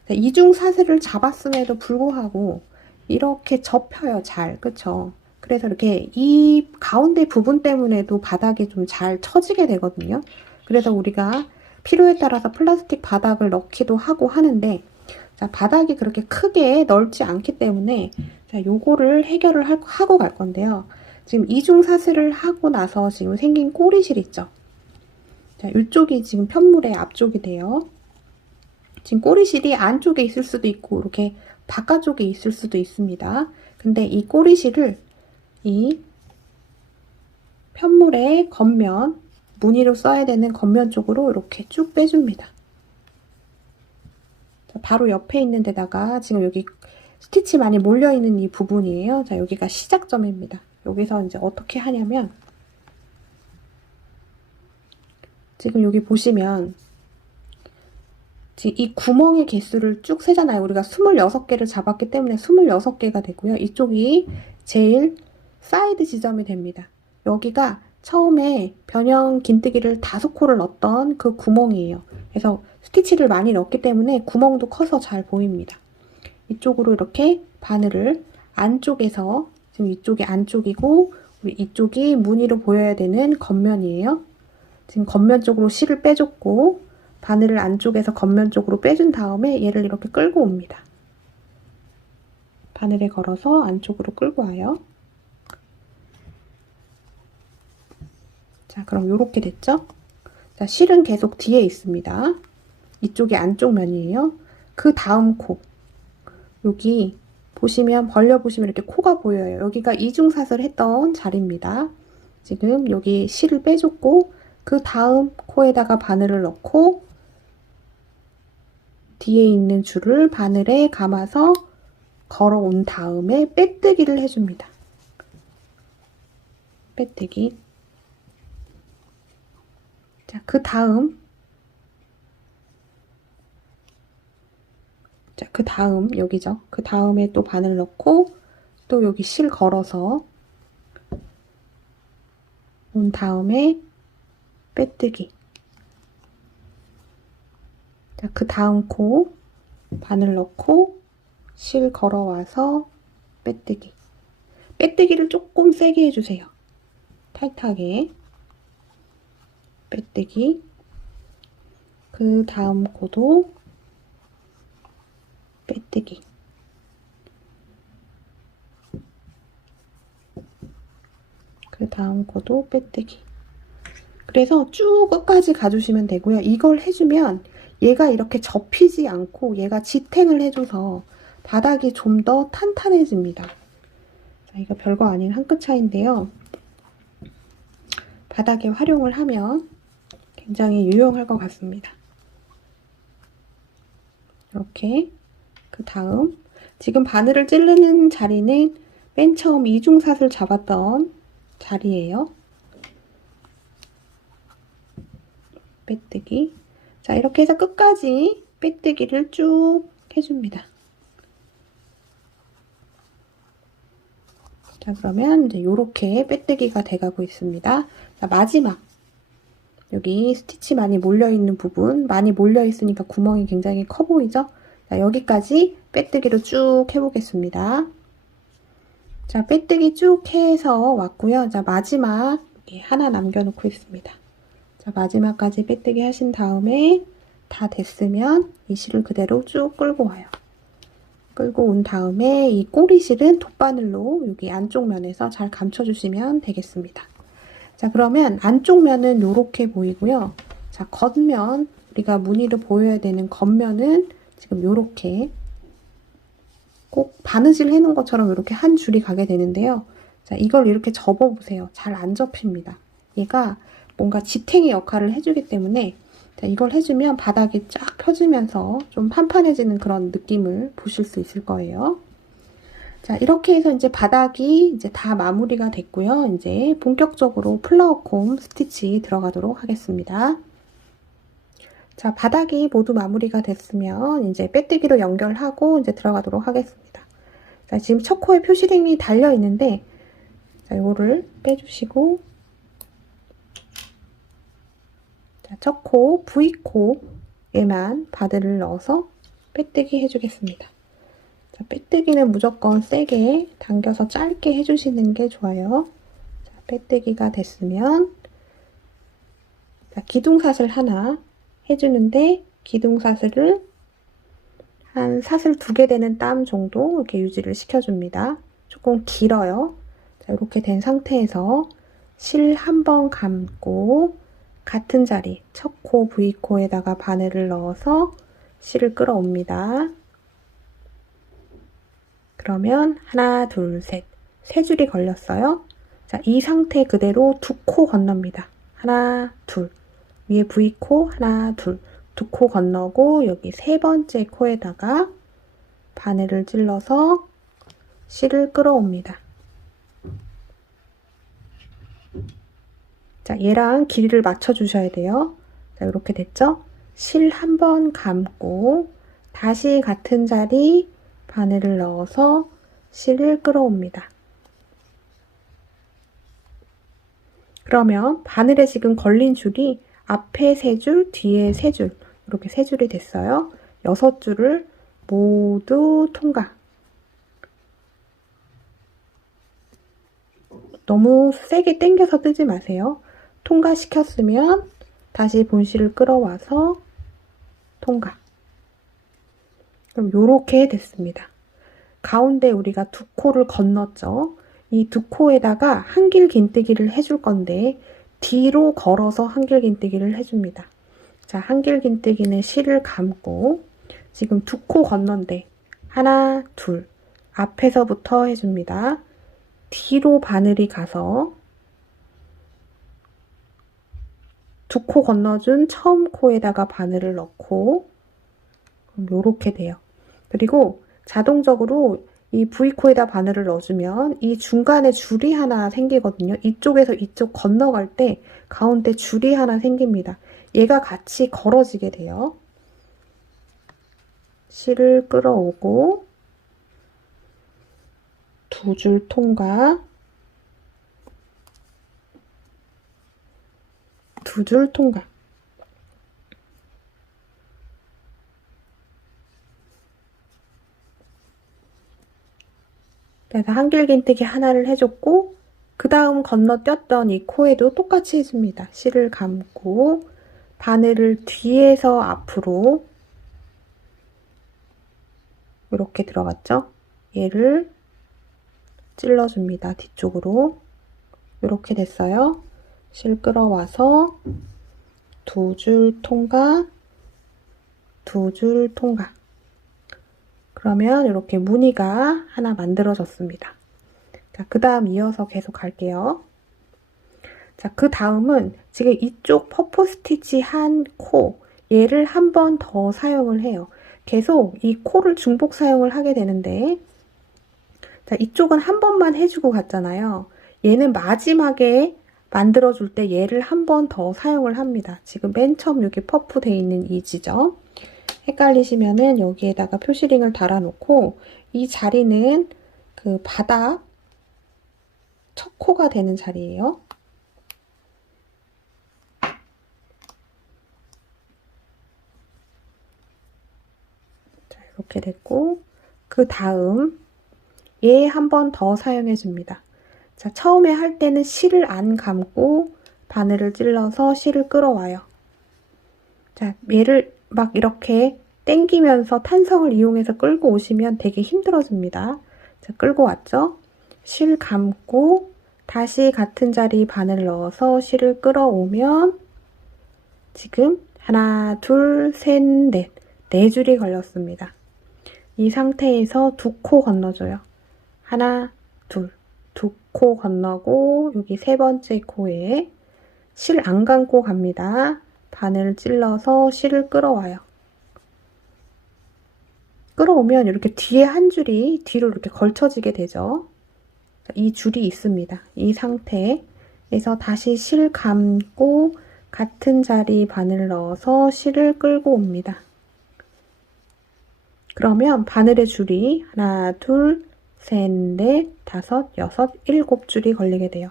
이중 사슬을 잡았음에도 불구하고 이렇게 접혀요, 잘. 그쵸? 그래서 이렇게 이 가운데 부분 때문에도 바닥이 좀 잘 처지게 되거든요. 그래서 우리가 필요에 따라서 플라스틱 바닥을 넣기도 하고 하는데, 자, 바닥이 그렇게 크게 넓지 않기 때문에 자, 요거를 해결을 하고 갈 건데요. 지금 이중 사슬을 하고 나서 지금 생긴 꼬리실 있죠? 자, 이쪽이 지금 편물의 앞쪽이 돼요. 지금 꼬리실이 안쪽에 있을 수도 있고 이렇게 바깥쪽에 있을 수도 있습니다. 근데 이 꼬리실을 이 편물의 겉면, 무늬로 써야 되는 겉면 쪽으로 이렇게 쭉 빼줍니다. 자, 바로 옆에 있는 데다가 지금 여기 스티치 많이 몰려있는 이 부분이에요. 자, 여기가 시작점입니다. 여기서 이제 어떻게 하냐면 지금 여기 보시면 지금 이 구멍의 개수를 쭉 세잖아요. 우리가 26개를 잡았기 때문에 26개가 되고요. 이쪽이 제일 사이드 지점이 됩니다. 여기가 처음에 변형 긴뜨기를 5코를 넣었던 그 구멍이에요. 그래서 스티치를 많이 넣었기 때문에 구멍도 커서 잘 보입니다. 이쪽으로 이렇게 바늘을 안쪽에서, 지금 이쪽이 안쪽이고 우리 이쪽이 무늬로 보여야 되는 겉면이에요. 지금 겉면 쪽으로 실을 빼줬고 바늘을 안쪽에서 겉면 쪽으로 빼준 다음에 얘를 이렇게 끌고 옵니다. 바늘에 걸어서 안쪽으로 끌고 와요. 자, 그럼 이렇게 됐죠? 자, 실은 계속 뒤에 있습니다. 이쪽이 안쪽 면이에요. 그 다음 코. 여기 보시면, 벌려보시면 이렇게 코가 보여요. 여기가 이중사슬 했던 자리입니다. 지금 여기 실을 빼줬고, 그 다음 코에다가 바늘을 넣고, 뒤에 있는 줄을 바늘에 감아서 걸어온 다음에 빼뜨기를 해줍니다. 빼뜨기. 자, 그 다음 여기죠. 그 다음에 또 바늘 넣고 또 여기 실 걸어서 온 다음에 빼뜨기. 자, 그 다음 코 바늘 넣고 실 걸어와서 빼뜨기. 빼뜨기를 조금 세게 해주세요. 타이트하게. 빼뜨기. 그 다음 코도 빼뜨기. 그 다음 코도 빼뜨기. 그래서 쭉 끝까지 가주시면 되고요. 이걸 해주면 얘가 이렇게 접히지 않고 얘가 지탱을 해줘서 바닥이 좀 더 탄탄해집니다. 자, 이거 별거 아닌 한 끗 차이인데요. 바닥에 활용을 하면 굉장히 유용할 것 같습니다. 이렇게. 그 다음 지금 바늘을 찌르는 자리는 맨 처음 이중사슬 잡았던 자리예요. 빼뜨기. 자, 이렇게 해서 끝까지 빼뜨기를 쭉 해줍니다. 자, 그러면 이제 요렇게 빼뜨기가 돼가고 있습니다. 자, 마지막. 여기 스티치 많이 몰려있는 부분, 많이 몰려있으니까 구멍이 굉장히 커 보이죠? 자, 여기까지 빼뜨기로 쭉 해보겠습니다. 자, 빼뜨기 쭉 해서 왔고요. 자, 마지막 하나 남겨놓고 있습니다. 자, 마지막까지 빼뜨기 하신 다음에 다 됐으면 이 실을 그대로 쭉 끌고 와요. 끌고 온 다음에 이 꼬리실은 돗바늘로 여기 안쪽 면에서 잘 감춰주시면 되겠습니다. 자, 그러면 안쪽 면은 이렇게 보이고요. 자, 겉면, 우리가 무늬를 보여야 되는 겉면은 지금 이렇게 꼭 바느질 해놓은 것처럼 이렇게 한 줄이 가게 되는데요. 자, 이걸 이렇게 접어보세요. 잘 안 접힙니다. 얘가 뭔가 지탱의 역할을 해주기 때문에 자, 이걸 해주면 바닥이 쫙 펴지면서 좀 판판해지는 그런 느낌을 보실 수 있을 거예요. 자, 이렇게 해서 이제 바닥이 이제 다 마무리가 됐고요. 이제 본격적으로 플라워콤 스티치 들어가도록 하겠습니다. 자, 바닥이 모두 마무리가 됐으면 이제 빼뜨기로 연결하고 이제 들어가도록 하겠습니다. 자, 지금 첫 코에 표시링이 달려 있는데, 자, 요거를 빼주시고, 자, 첫 코, V코에만 바드를 넣어서 빼뜨기 해주겠습니다. 자, 빼뜨기는 무조건 세게 당겨서 짧게 해주시는 게 좋아요. 자, 빼뜨기가 됐으면, 자, 기둥사슬 하나 해주는데, 기둥사슬을 한 사슬 2개 되는 땀 정도 이렇게 유지를 시켜줍니다. 조금 길어요. 자, 이렇게 된 상태에서 실 한 번 감고 같은 자리 첫 코 V코에다가 바늘을 넣어서 실을 끌어옵니다. 그러면 하나, 둘, 셋, 세 줄이 걸렸어요. 자, 이 상태 그대로 2코 건넙니다. 하나, 둘, 위에 V코 하나, 둘, 2코 건너고 여기 세 번째 코에다가 바늘을 찔러서 실을 끌어옵니다. 자, 얘랑 길이를 맞춰 주셔야 돼요. 자, 이렇게 됐죠? 실 한 번 감고 다시 같은 자리 바늘을 넣어서 실을 끌어옵니다. 그러면 바늘에 지금 걸린 줄이 앞에 3줄, 뒤에 3줄, 이렇게 3줄이 됐어요. 6줄을 모두 통과. 너무 세게 당겨서 뜨지 마세요. 통과시켰으면 다시 본실을 끌어와서 통과. 그럼 요렇게 됐습니다. 가운데 우리가 2코를 건넜죠. 이 2코에다가 한길 긴뜨기를 해줄 건데 뒤로 걸어서 한길 긴뜨기를 해줍니다. 자, 한길 긴뜨기는 실을 감고 지금 2코 건넌데 하나, 둘 앞에서부터 해줍니다. 뒤로 바늘이 가서 2코 건너준 처음 코에다가 바늘을 넣고 요렇게 돼요. 그리고 자동적으로 이 V코에다 바늘을 넣어주면 이 중간에 줄이 하나 생기거든요. 이쪽에서 이쪽 건너갈 때 가운데 줄이 하나 생깁니다. 얘가 같이 걸어지게 돼요. 실을 끌어오고 2줄 통과, 2줄 통과. 그래서 한길 긴뜨기 하나를 해줬고 그 다음 건너뛰었던 이 코에도 똑같이 해줍니다. 실을 감고 바늘을 뒤에서 앞으로 이렇게 들어갔죠? 얘를 찔러줍니다. 뒤쪽으로. 이렇게 됐어요. 실 끌어와서 2줄 통과, 2줄 통과. 그러면 이렇게 무늬가 하나 만들어졌습니다. 자, 그 다음 이어서 계속 갈게요. 자, 그 다음은 지금 이쪽 퍼프 스티치 한 코, 얘를 한 번 더 사용을 해요. 계속 이 코를 중복 사용을 하게 되는데, 자, 이쪽은 한 번만 해주고 갔잖아요. 얘는 마지막에 만들어줄 때 얘를 한 번 더 사용을 합니다. 지금 맨 처음 여기 퍼프 돼 있는 이 지점. 헷갈리시면은 여기에다가 표시링을 달아놓고 이 자리는 그 바닥 첫 코가 되는 자리예요. 자, 이렇게 됐고 그 다음 얘 한 번 더 사용해 줍니다. 자, 처음에 할 때는 실을 안 감고 바늘을 찔러서 실을 끌어와요. 자, 얘를 막 이렇게 당기면서 탄성을 이용해서 끌고 오시면 되게 힘들어집니다. 자, 끌고 왔죠? 실 감고 다시 같은 자리 바늘 넣어서 실을 끌어오면 지금 하나, 둘, 셋, 넷, 네 줄이 걸렸습니다. 이 상태에서 두 코 건너줘요. 하나, 둘, 두 코 건너고 여기 세 번째 코에 실 안 감고 갑니다. 바늘을 찔러서 실을 끌어와요. 끌어오면 이렇게 뒤에 한 줄이 뒤로 이렇게 걸쳐지게 되죠. 이 줄이 있습니다. 이 상태에서 다시 실 감고 같은 자리 바늘 넣어서 실을 끌고 옵니다. 그러면 바늘의 줄이 하나, 둘, 셋, 넷, 다섯, 여섯, 일곱 줄이 걸리게 돼요.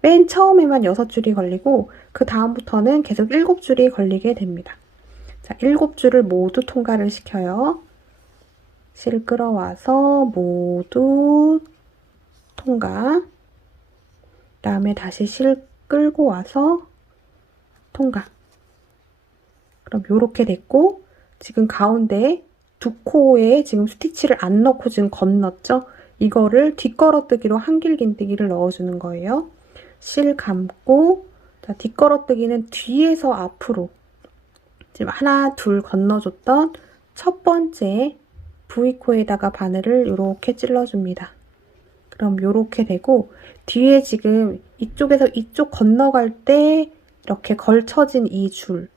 맨 처음에만 6줄이 걸리고 그 다음부터는 계속 7줄이 걸리게 됩니다. 자, 7줄을 모두 통과를 시켜요. 실 끌어와서 모두 통과. 그 다음에 다시 실 끌고 와서 통과. 그럼 요렇게 됐고 지금 가운데 두 코에 지금 스티치를 안 넣고 지금 건넜죠? 이거를 뒷걸어뜨기로 한길긴뜨기를 넣어주는 거예요. 실 감고 자, 뒷걸어뜨기는 뒤에서 앞으로 지금 하나, 둘 건너줬던 첫 번째 V코에다가 바늘을 이렇게 찔러줍니다. 그럼 이렇게 되고 뒤에 지금 이쪽에서 이쪽 건너갈 때 이렇게 걸쳐진 이 줄을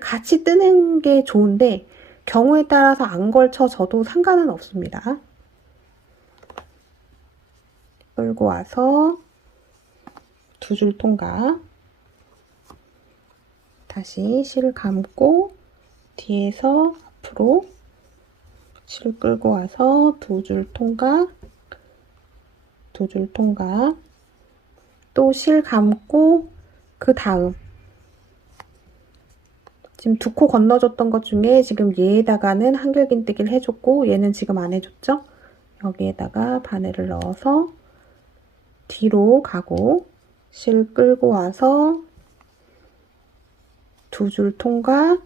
같이 뜨는 게 좋은데 경우에 따라서 안 걸쳐져도 상관은 없습니다. 끌고 와서 두 줄 통과. 다시 실 감고 뒤에서 앞으로 실 끌고 와서 두 줄 통과. 두 줄 통과. 또 실 감고 그 다음 지금 두 코 건너줬던 것 중에 지금 얘에다가는 한길긴뜨기를 해줬고 얘는 지금 안 해줬죠? 여기에다가 바늘을 넣어서 뒤로 가고 실 끌고 와서 두 줄 통과,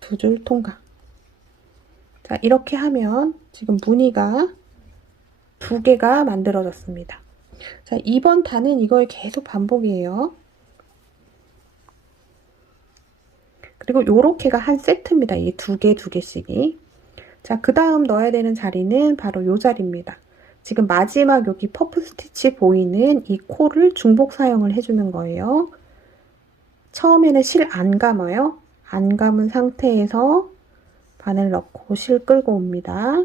두 줄 통과. 자, 이렇게 하면 지금 무늬가 두 개가 만들어졌습니다. 자, 이번 단은 이거의 계속 반복이에요. 그리고 요렇게가 한 세트입니다. 이 두 개, 두 개씩이. 자, 그 다음 넣어야 되는 자리는 바로 요 자리입니다. 지금 마지막 여기 퍼프 스티치 보이는 이 코를 중복 사용을 해주는 거예요. 처음에는 실 안 감아요. 안 감은 상태에서 바늘 넣고 실 끌고 옵니다.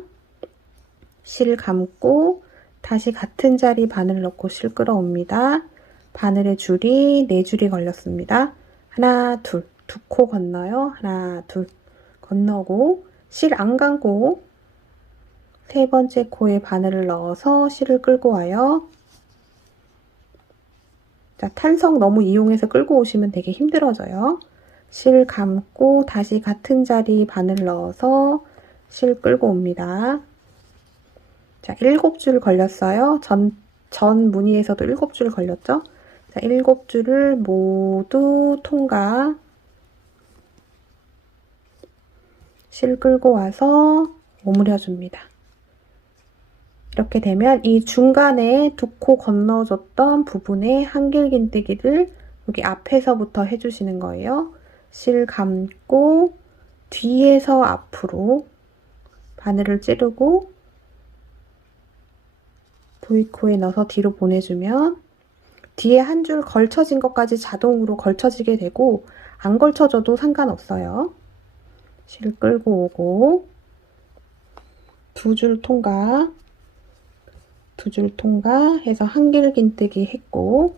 실 감고 다시 같은 자리 바늘 넣고 실 끌어옵니다. 바늘의 줄이 4줄이 걸렸습니다. 하나, 둘, 두 코 건너요. 하나, 둘 건너고 실 안 감고 세 번째 코에 바늘을 넣어서 실을 끌고 와요. 자, 탄성 너무 이용해서 끌고 오시면 되게 힘들어져요. 실 감고 다시 같은 자리 바늘 넣어서 실 끌고 옵니다. 자, 7줄 걸렸어요. 전 무늬에서도 7줄 걸렸죠? 자, 7줄을 모두 통과. 실 끌고 와서 오므려줍니다. 이렇게 되면 이 중간에 두 코 건너줬던 부분에 한길긴뜨기를 여기 앞에서부터 해주시는 거예요. 실 감고 뒤에서 앞으로 바늘을 찌르고 V코에 넣어서 뒤로 보내주면 뒤에 한 줄 걸쳐진 것까지 자동으로 걸쳐지게 되고 안 걸쳐져도 상관없어요. 실 끌고 오고 두 줄 통과, 두 줄 통과 해서 한길긴뜨기 했고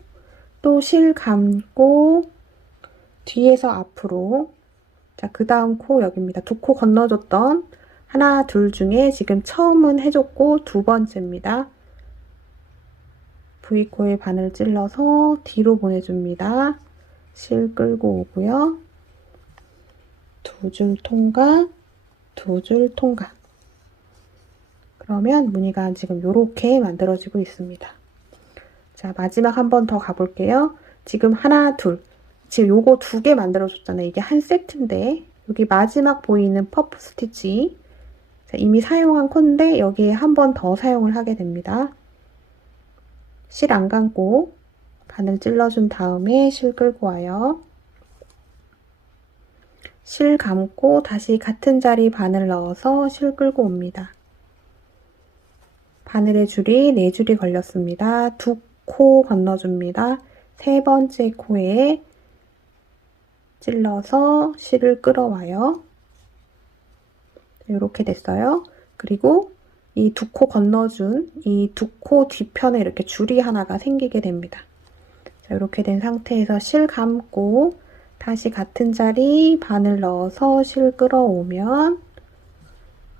또 실 감고 뒤에서 앞으로 자, 그 다음 코 여기입니다. 두 코 건너줬던 하나, 둘 중에 지금 처음은 해줬고 두 번째입니다. V코에 바늘 찔러서 뒤로 보내줍니다. 실 끌고 오고요. 두 줄 통과, 두 줄 통과. 그러면 무늬가 지금 이렇게 만들어지고 있습니다. 자, 마지막 한 번 더 가볼게요. 지금 하나, 둘. 지금 요거 2개 만들어줬잖아요. 이게 한 세트인데 여기 마지막 보이는 퍼프 스티치 자, 이미 사용한 콘데 여기에 한 번 더 사용을 하게 됩니다. 실 안 감고 바늘 찔러준 다음에 실 끌고 와요. 실 감고 다시 같은 자리 바늘 넣어서 실 끌고 옵니다. 바늘의 줄이 4줄이 걸렸습니다. 2코 건너줍니다. 세 번째 코에 찔러서 실을 끌어와요. 이렇게 됐어요. 그리고 이 2코 건너준 이 2코 뒤편에 이렇게 줄이 하나가 생기게 됩니다. 자, 이렇게 된 상태에서 실 감고 다시 같은 자리 바늘 넣어서 실 끌어오면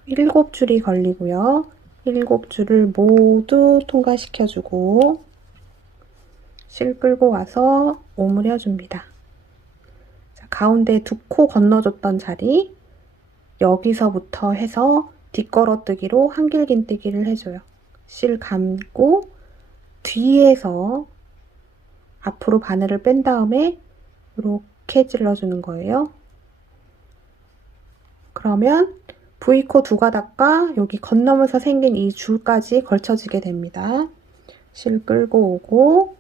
7줄이 걸리고요. 7줄을 모두 통과시켜주고 실 끌고 와서 오므려 줍니다. 자, 가운데 2코 건너줬던 자리 여기서부터 해서 뒷걸어뜨기로 한길긴뜨기를 해줘요. 실 감고 뒤에서 앞으로 바늘을 뺀 다음에 이렇게 찔러주는 거예요. 그러면 V코 2가닥과 여기 건너면서 생긴 이 줄까지 걸쳐지게 됩니다. 실 끌고 오고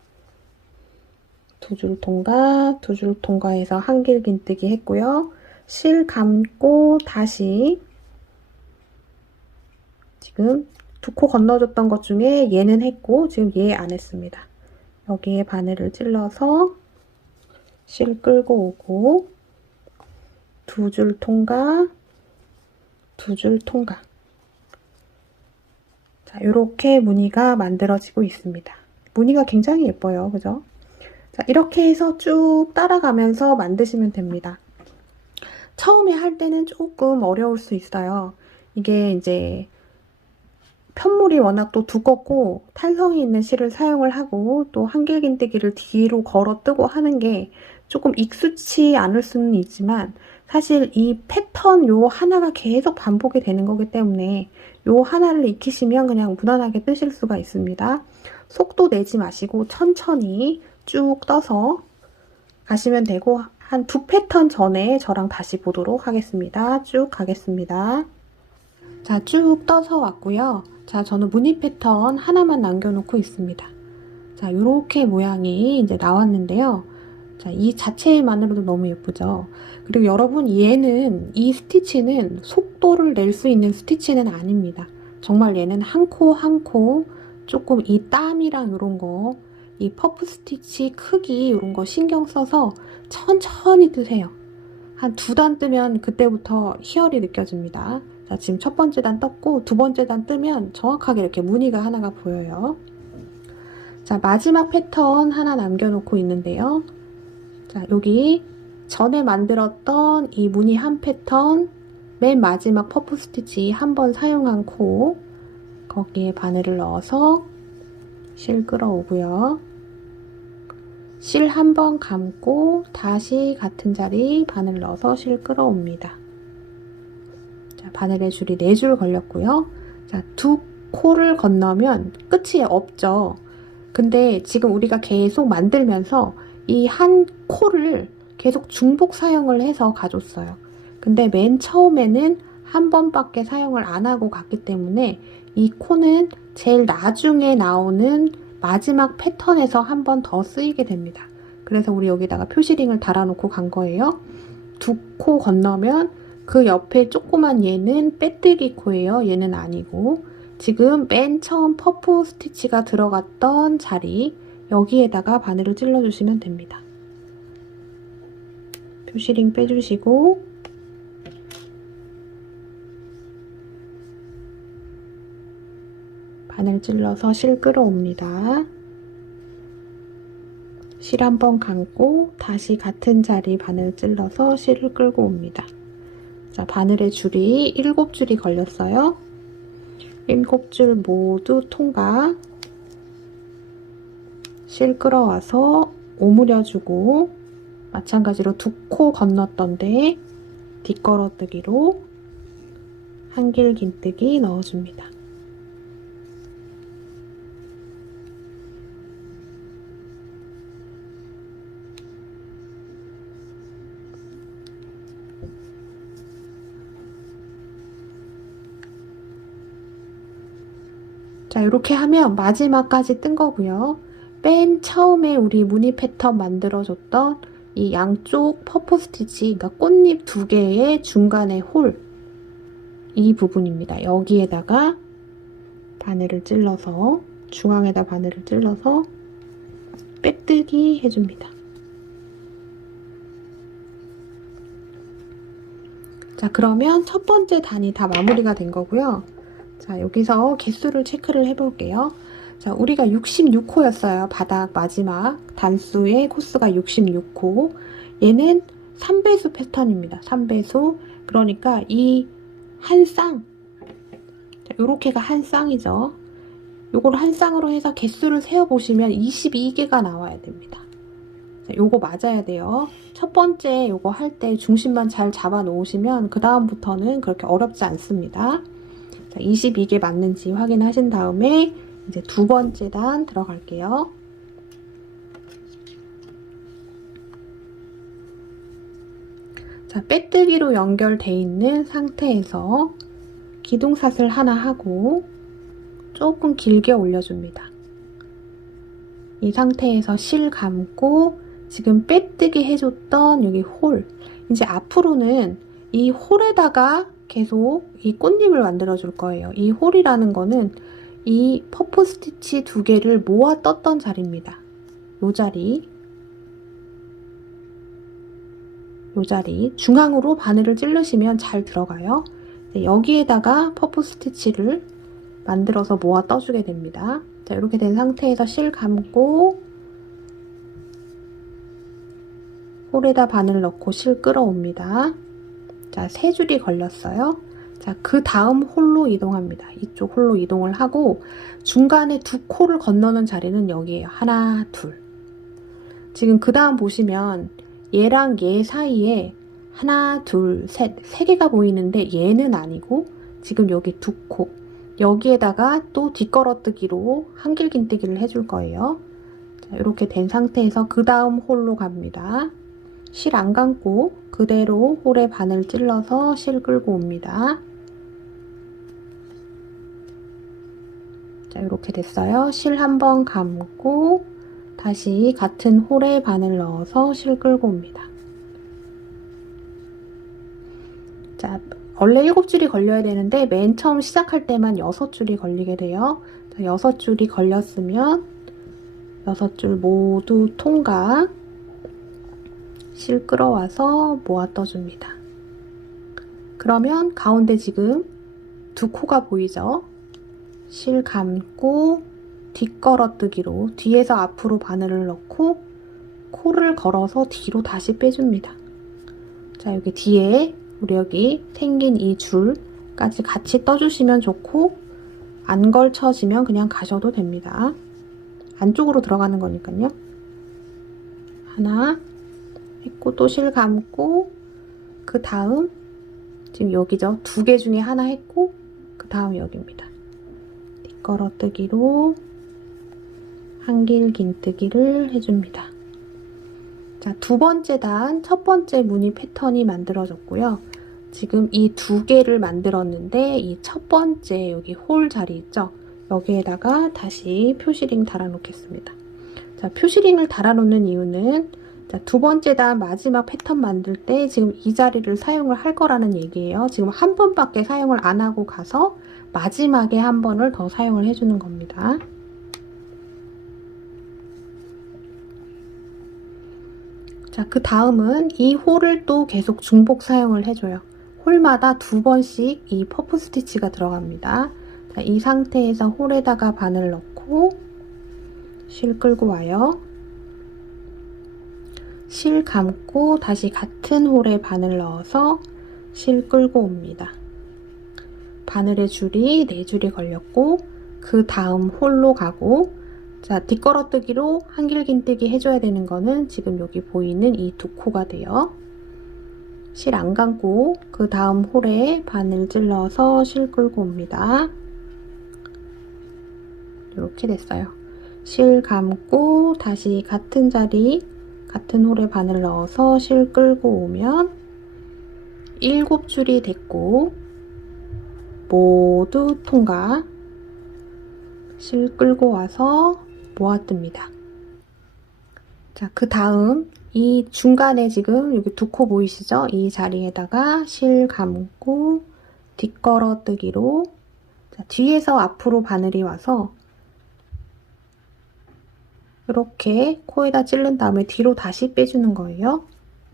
2줄 통과, 2줄 통과해서 한길긴뜨기 했고요. 실 감고 다시 지금 2코 건너줬던 것 중에 얘는 했고 지금 얘 안 했습니다. 여기에 바늘을 찔러서 실 끌고 오고 2줄 통과, 2줄 통과. 자, 이렇게 무늬가 만들어지고 있습니다. 무늬가 굉장히 예뻐요. 그죠? 자, 이렇게 해서 쭉 따라가면서 만드시면 됩니다. 처음에 할 때는 조금 어려울 수 있어요. 이게 이제 편물이 워낙 또 두껍고 탄성이 있는 실을 사용을 하고 또 한길긴뜨기를 뒤로 걸어 뜨고 하는 게 조금 익숙치 않을 수는 있지만 사실 이 패턴 요 하나가 계속 반복이 되는 거기 때문에 요 하나를 익히시면 그냥 무난하게 뜨실 수가 있습니다. 속도 내지 마시고 천천히 쭉 떠서 가시면 되고 한 2패턴 전에 저랑 다시 보도록 하겠습니다. 쭉 가겠습니다. 자, 쭉 떠서 왔고요. 자, 저는 무늬 패턴 하나만 남겨놓고 있습니다. 자, 이렇게 모양이 이제 나왔는데요. 자, 이 자체만으로도 너무 예쁘죠? 그리고 여러분, 이 스티치는 속도를 낼 수 있는 스티치는 아닙니다. 정말 얘는 한 코 한 코 조금 이 땀이랑 이런 거, 이 퍼프 스티치 크기 이런 거 신경 써서 천천히 뜨세요. 한 2단 뜨면 그때부터 희열이 느껴집니다. 자, 지금 첫 번째 단 떴고 2번째 단 뜨면 정확하게 이렇게 무늬가 하나가 보여요. 자, 마지막 패턴 하나 남겨놓고 있는데요. 자, 여기 전에 만들었던 이 무늬 한 패턴 맨 마지막 퍼프 스티치 한 번 사용한 코 거기에 바늘을 넣어서 실 끌어오고요. 실 한 번 감고 다시 같은 자리 바늘 넣어서 실 끌어옵니다. 자, 바늘의 줄이 4줄 걸렸고요. 자, 2코를 건너면 끝이 없죠. 근데 지금 우리가 계속 만들면서 이 한 코를 계속 중복 사용을 해서 가줬어요. 근데 맨 처음에는 한 번밖에 사용을 안 하고 갔기 때문에 이 코는 제일 나중에 나오는 마지막 패턴에서 한 번 더 쓰이게 됩니다. 그래서 우리 여기다가 표시링을 달아놓고 간 거예요. 2코 건너면 그 옆에 조그만 얘는 빼뜨기 코예요. 얘는 아니고 지금 맨 처음 퍼프 스티치가 들어갔던 자리 여기에다가 바늘을 찔러주시면 됩니다. 표시링 빼주시고 바늘 찔러서 실 끌어옵니다. 실 한 번 감고 다시 같은 자리 바늘 찔러서 실을 끌고 옵니다. 자, 바늘의 줄이 7줄이 걸렸어요. 7줄 모두 통과. 실 끌어와서 오므려주고 마찬가지로 2코 건넜던데 뒷걸어뜨기로 한길긴뜨기 넣어줍니다. 자, 이렇게 하면 마지막까지 뜬 거고요. 맨 처음에 우리 무늬 패턴 만들어줬던 이 양쪽 퍼프 스티치, 그러니까 꽃잎 두 개의 중간에 홀, 이 부분입니다. 여기에다가 바늘을 찔러서, 중앙에다 바늘을 찔러서 빼뜨기 해줍니다. 자, 그러면 첫 번째 단이 다 마무리가 된 거고요. 자, 여기서 개수를 체크를 해볼게요. 자, 우리가 66호였어요. 바닥 마지막 단수의 코스가 66호. 얘는 3배수 패턴입니다. 3배수. 그러니까 이 한 쌍, 요렇게가 한 쌍이죠. 요걸 한 쌍으로 해서 개수를 세어보시면 22개가 나와야 됩니다. 자, 요거 맞아야 돼요. 첫 번째 요거 할 때 중심만 잘 잡아 놓으시면 그 다음부터는 그렇게 어렵지 않습니다. 자, 22개 맞는지 확인하신 다음에 이제 두 번째 단 들어갈게요. 자, 빼뜨기로 연결돼 있는 상태에서 기둥샷을 하나 하고 조금 길게 올려줍니다. 이 상태에서 실 감고 지금 빼뜨기 해줬던 여기 홀, 이제 앞으로는 이 홀에다가 계속 이 꽃잎을 만들어 줄 거예요. 이 홀이라는 거는 이 퍼프 스티치 두 개를 모아 떴던 자리입니다. 요 자리 중앙으로 바늘을 찌르시면 잘 들어가요. 여기에다가 퍼프 스티치를 만들어서 모아 떠주게 됩니다. 자, 이렇게 된 상태에서 실 감고 홀에다 바늘 넣고 실 끌어옵니다. 자, 세 줄이 걸렸어요. 자, 그 다음 홀로 이동합니다. 이쪽 홀로 이동을 하고 중간에 두 코를 건너는 자리는 여기에요. 하나, 둘. 지금 그 다음 보시면 얘랑 얘 사이에 하나, 둘, 셋, 세 개가 보이는데 얘는 아니고 지금 여기 두 코, 여기에다가 또 뒷걸어뜨기로 한길긴뜨기를 해줄 거예요. 자, 이렇게 된 상태에서 그 다음 홀로 갑니다. 실 안 감고 그대로 홀에 바늘 찔러서 실 끌고 옵니다. 자, 이렇게 됐어요. 실 한번 감고 다시 같은 홀에 바늘 넣어서 실 끌고 옵니다. 자, 원래 7줄이 걸려야 되는데 맨 처음 시작할 때만 6줄이 걸리게 돼요. 자, 6줄이 걸렸으면 6줄 모두 통과. 실 끌어와서 모아 떠줍니다. 그러면 가운데 지금 두 코가 보이죠? 실 감고 뒷걸어뜨기로 뒤에서 앞으로 바늘을 넣고 코를 걸어서 뒤로 다시 빼줍니다. 자, 여기 뒤에 우리 여기 생긴 이 줄까지 같이 떠주시면 좋고 안 걸쳐지면 그냥 가셔도 됩니다. 안쪽으로 들어가는 거니까요. 하나 했고 또 실 감고 그 다음 지금 여기죠. 두 개 중에 하나 했고 그 다음 여기입니다. 뒷걸어뜨기로 한길긴뜨기를 해줍니다. 자, 두 번째 단, 첫 번째 무늬 패턴이 만들어졌고요. 지금 이 두 개를 만들었는데 이 첫 번째 여기 홀 자리 있죠? 여기에다가 다시 표시링 달아놓겠습니다. 자, 표시링을 달아놓는 이유는 자, 두 번째 단 마지막 패턴 만들 때 지금 이 자리를 사용을 할 거라는 얘기예요. 지금 한 번밖에 사용을 안 하고 가서 마지막에 한 번을 더 사용을 해주는 겁니다. 자, 그 다음은 이 홀을 또 계속 중복 사용을 해줘요. 홀마다 두 번씩 이 퍼프 스티치가 들어갑니다. 자, 이 상태에서 홀에다가 바늘 넣고 실 끌고 와요. 실 감고 다시 같은 홀에 바늘 넣어서 실 끌고 옵니다. 바늘의 줄이 4줄이 걸렸고 그 다음 홀로 가고 자, 뒷걸어뜨기로 한길긴뜨기 해줘야 되는 거는 지금 여기 보이는 이 두 코가 돼요. 실 안 감고 그 다음 홀에 바늘 찔러서 실 끌고 옵니다. 이렇게 됐어요. 실 감고 다시 같은 자리 같은 홀에 바늘 넣어서 실 끌고 오면 7줄이 됐고 모두 통과. 실 끌고 와서 모아뜹니다. 자, 그 다음 이 중간에 지금 여기 두 코 보이시죠? 이 자리에다가 실 감고 뒷걸어뜨기로, 자, 뒤에서 앞으로 바늘이 와서 이렇게 코에다 찌른 다음에 뒤로 다시 빼주는 거예요.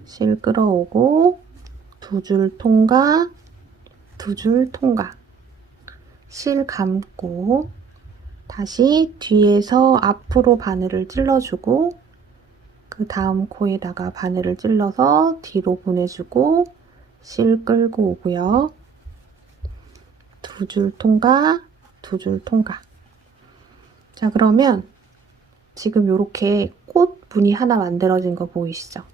실 끌어오고 두 줄 통과, 두 줄 통과, 실 감고 다시 뒤에서 앞으로 바늘을 찔러주고 그 다음 코에다가 바늘을 찔러서 뒤로 보내주고 실 끌고 오고요. 두 줄 통과, 두 줄 통과. 자, 그러면 지금 이렇게 꽃 무늬 하나 만들어진 거 보이시죠?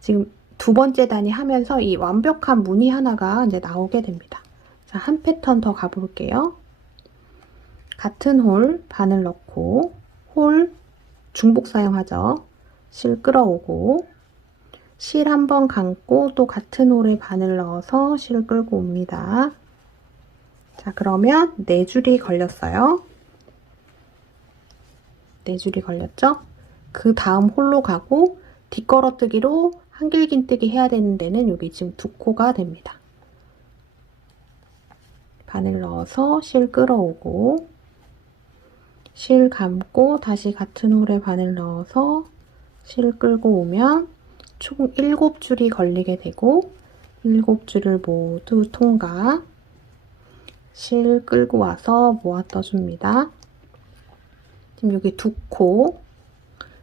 지금 두 번째 단위 하면서 이 완벽한 무늬 하나가 이제 나오게 됩니다. 자, 한 패턴 더 가볼게요. 같은 홀 바늘 넣고 홀 중복 사용하죠. 실 끌어오고 실 한 번 감고 또 같은 홀에 바늘 넣어서 실 끌고 옵니다. 자, 그러면 4줄이 걸렸어요. 4줄이 걸렸죠? 그 다음 홀로 가고 뒷걸어뜨기로 한길긴뜨기 해야 되는 데는 여기 지금 두 코가 됩니다. 바늘 넣어서 실 끌어오고 실 감고 다시 같은 홀에 바늘 넣어서 실 끌고 오면 총 7줄이 걸리게 되고 7줄을 모두 통과, 실 끌고 와서 모아 떠줍니다. 지금 여기 두 코,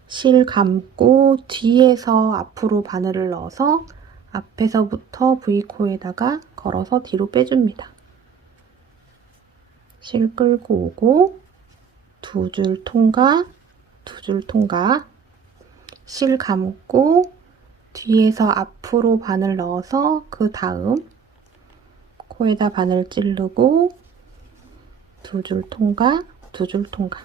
실 감고 뒤에서 앞으로 바늘을 넣어서 앞에서부터 V코에다가 걸어서 뒤로 빼줍니다. 실 끌고 오고 두 줄 통과, 두 줄 통과, 실 감고 뒤에서 앞으로 바늘 넣어서 그 다음 코에다 바늘 찌르고 두 줄 통과, 두 줄 통과.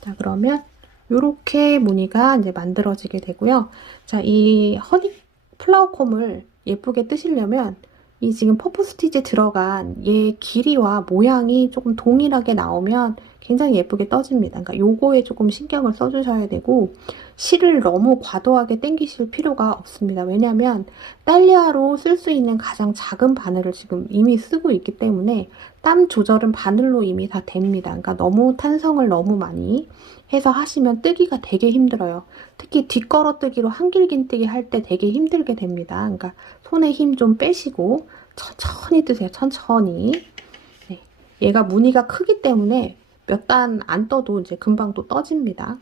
자, 그러면 이렇게 무늬가 이제 만들어지게 되고요. 자, 이 허니 플라워콤을 예쁘게 뜨시려면 이 지금 퍼프 스티치 들어간 얘 길이와 모양이 조금 동일하게 나오면 굉장히 예쁘게 떠집니다. 그러니까 요거에 조금 신경을 써주셔야 되고 실을 너무 과도하게 당기실 필요가 없습니다. 왜냐하면 딸리아로 쓸 수 있는 가장 작은 바늘을 지금 이미 쓰고 있기 때문에 땀 조절은 바늘로 이미 다 됩니다. 그러니까 너무 탄성을 너무 많이 해서 하시면 뜨기가 되게 힘들어요. 특히 뒷걸어뜨기로 한길긴뜨기 할 때 되게 힘들게 됩니다. 그러니까 손에 힘 좀 빼시고 천천히 뜨세요. 천천히. 네. 얘가 무늬가 크기 때문에 몇 단 안 떠도 이제 금방 또 떠집니다.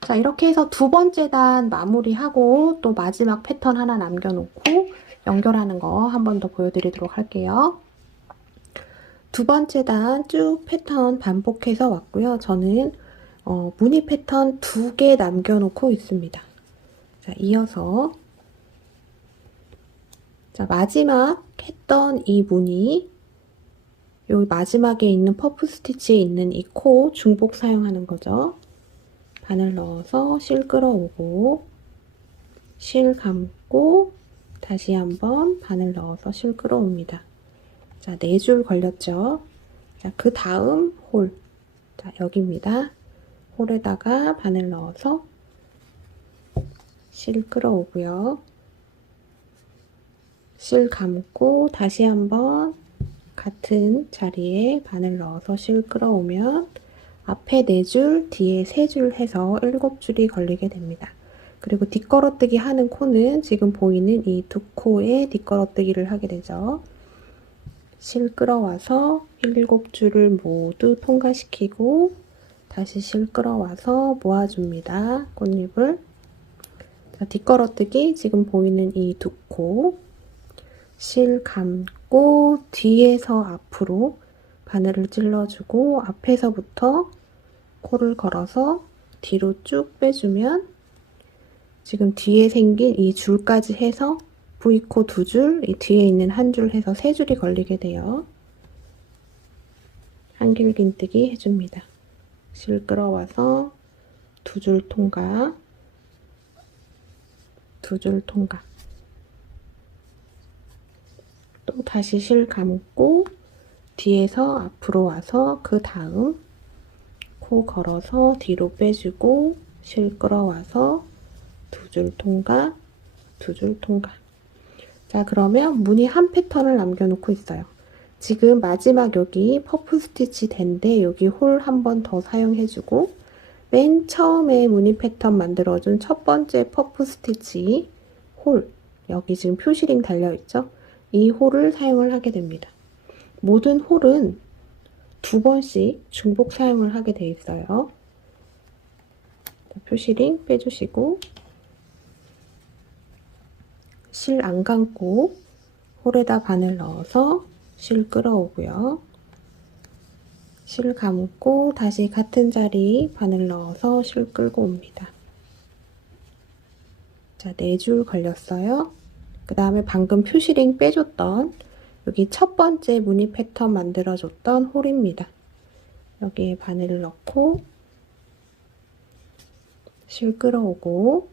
자, 이렇게 해서 두 번째 단 마무리하고 또 마지막 패턴 하나 남겨놓고 연결하는 거 한 번 더 보여드리도록 할게요. 두 번째 단 쭉 패턴 반복해서 왔고요. 저는 무늬 패턴 2개 남겨놓고 있습니다. 자, 이어서 자, 마지막 했던 이 무늬, 여기 마지막에 있는 퍼프 스티치에 있는 이 코 중복 사용하는 거죠. 바늘 넣어서 실 끌어오고 실 감고 다시 한번 바늘 넣어서 실 끌어옵니다. 자, 4줄 걸렸죠. 자, 그 다음 홀, 자, 여기입니다. 홀에다가 바늘 넣어서 실 끌어오고요. 실 감고 다시 한번 같은 자리에 바늘 넣어서 실 끌어오면 앞에 4줄, 뒤에 3줄 해서 7줄이 걸리게 됩니다. 그리고 뒷걸어뜨기 하는 코는 지금 보이는 이 두 코에 뒷걸어뜨기를 하게 되죠. 실 끌어와서 7줄을 모두 통과시키고 다시 실 끌어와서 모아줍니다. 꽃잎을. 자, 뒷걸어뜨기 지금 보이는 이 두 코, 실 감고 뒤에서 앞으로 바늘을 찔러주고 앞에서부터 코를 걸어서 뒤로 쭉 빼주면 지금 뒤에 생긴 이 줄까지 해서 V코 2줄, 이 뒤에 있는 한 줄 해서 3줄이 걸리게 돼요. 한길긴뜨기 해줍니다. 실 끌어와서 2줄 통과, 2줄 통과. 또 다시 실 감고 뒤에서 앞으로 와서 그 다음 코 걸어서 뒤로 빼주고 실 끌어와서 두 줄 통과, 두 줄 통과. 자, 그러면 무늬 한 패턴을 남겨놓고 있어요. 지금 마지막 여기 퍼프 스티치 된데 여기 홀 한 번 더 사용해주고 맨 처음에 무늬 패턴 만들어준 첫 번째 퍼프 스티치 홀, 여기 지금 표시링 달려있죠? 이 홀을 사용을 하게 됩니다. 모든 홀은 두 번씩 중복 사용을 하게 돼 있어요. 표시링 빼주시고 실 안 감고 홀에다 바늘 넣어서 실 끌어오고요. 실 감고 다시 같은 자리 바늘 넣어서 실 끌고 옵니다. 자, 4줄 걸렸어요. 그 다음에 방금 표시링 빼줬던 여기 첫 번째 무늬 패턴 만들어줬던 홀입니다. 여기에 바늘을 넣고 실 끌어오고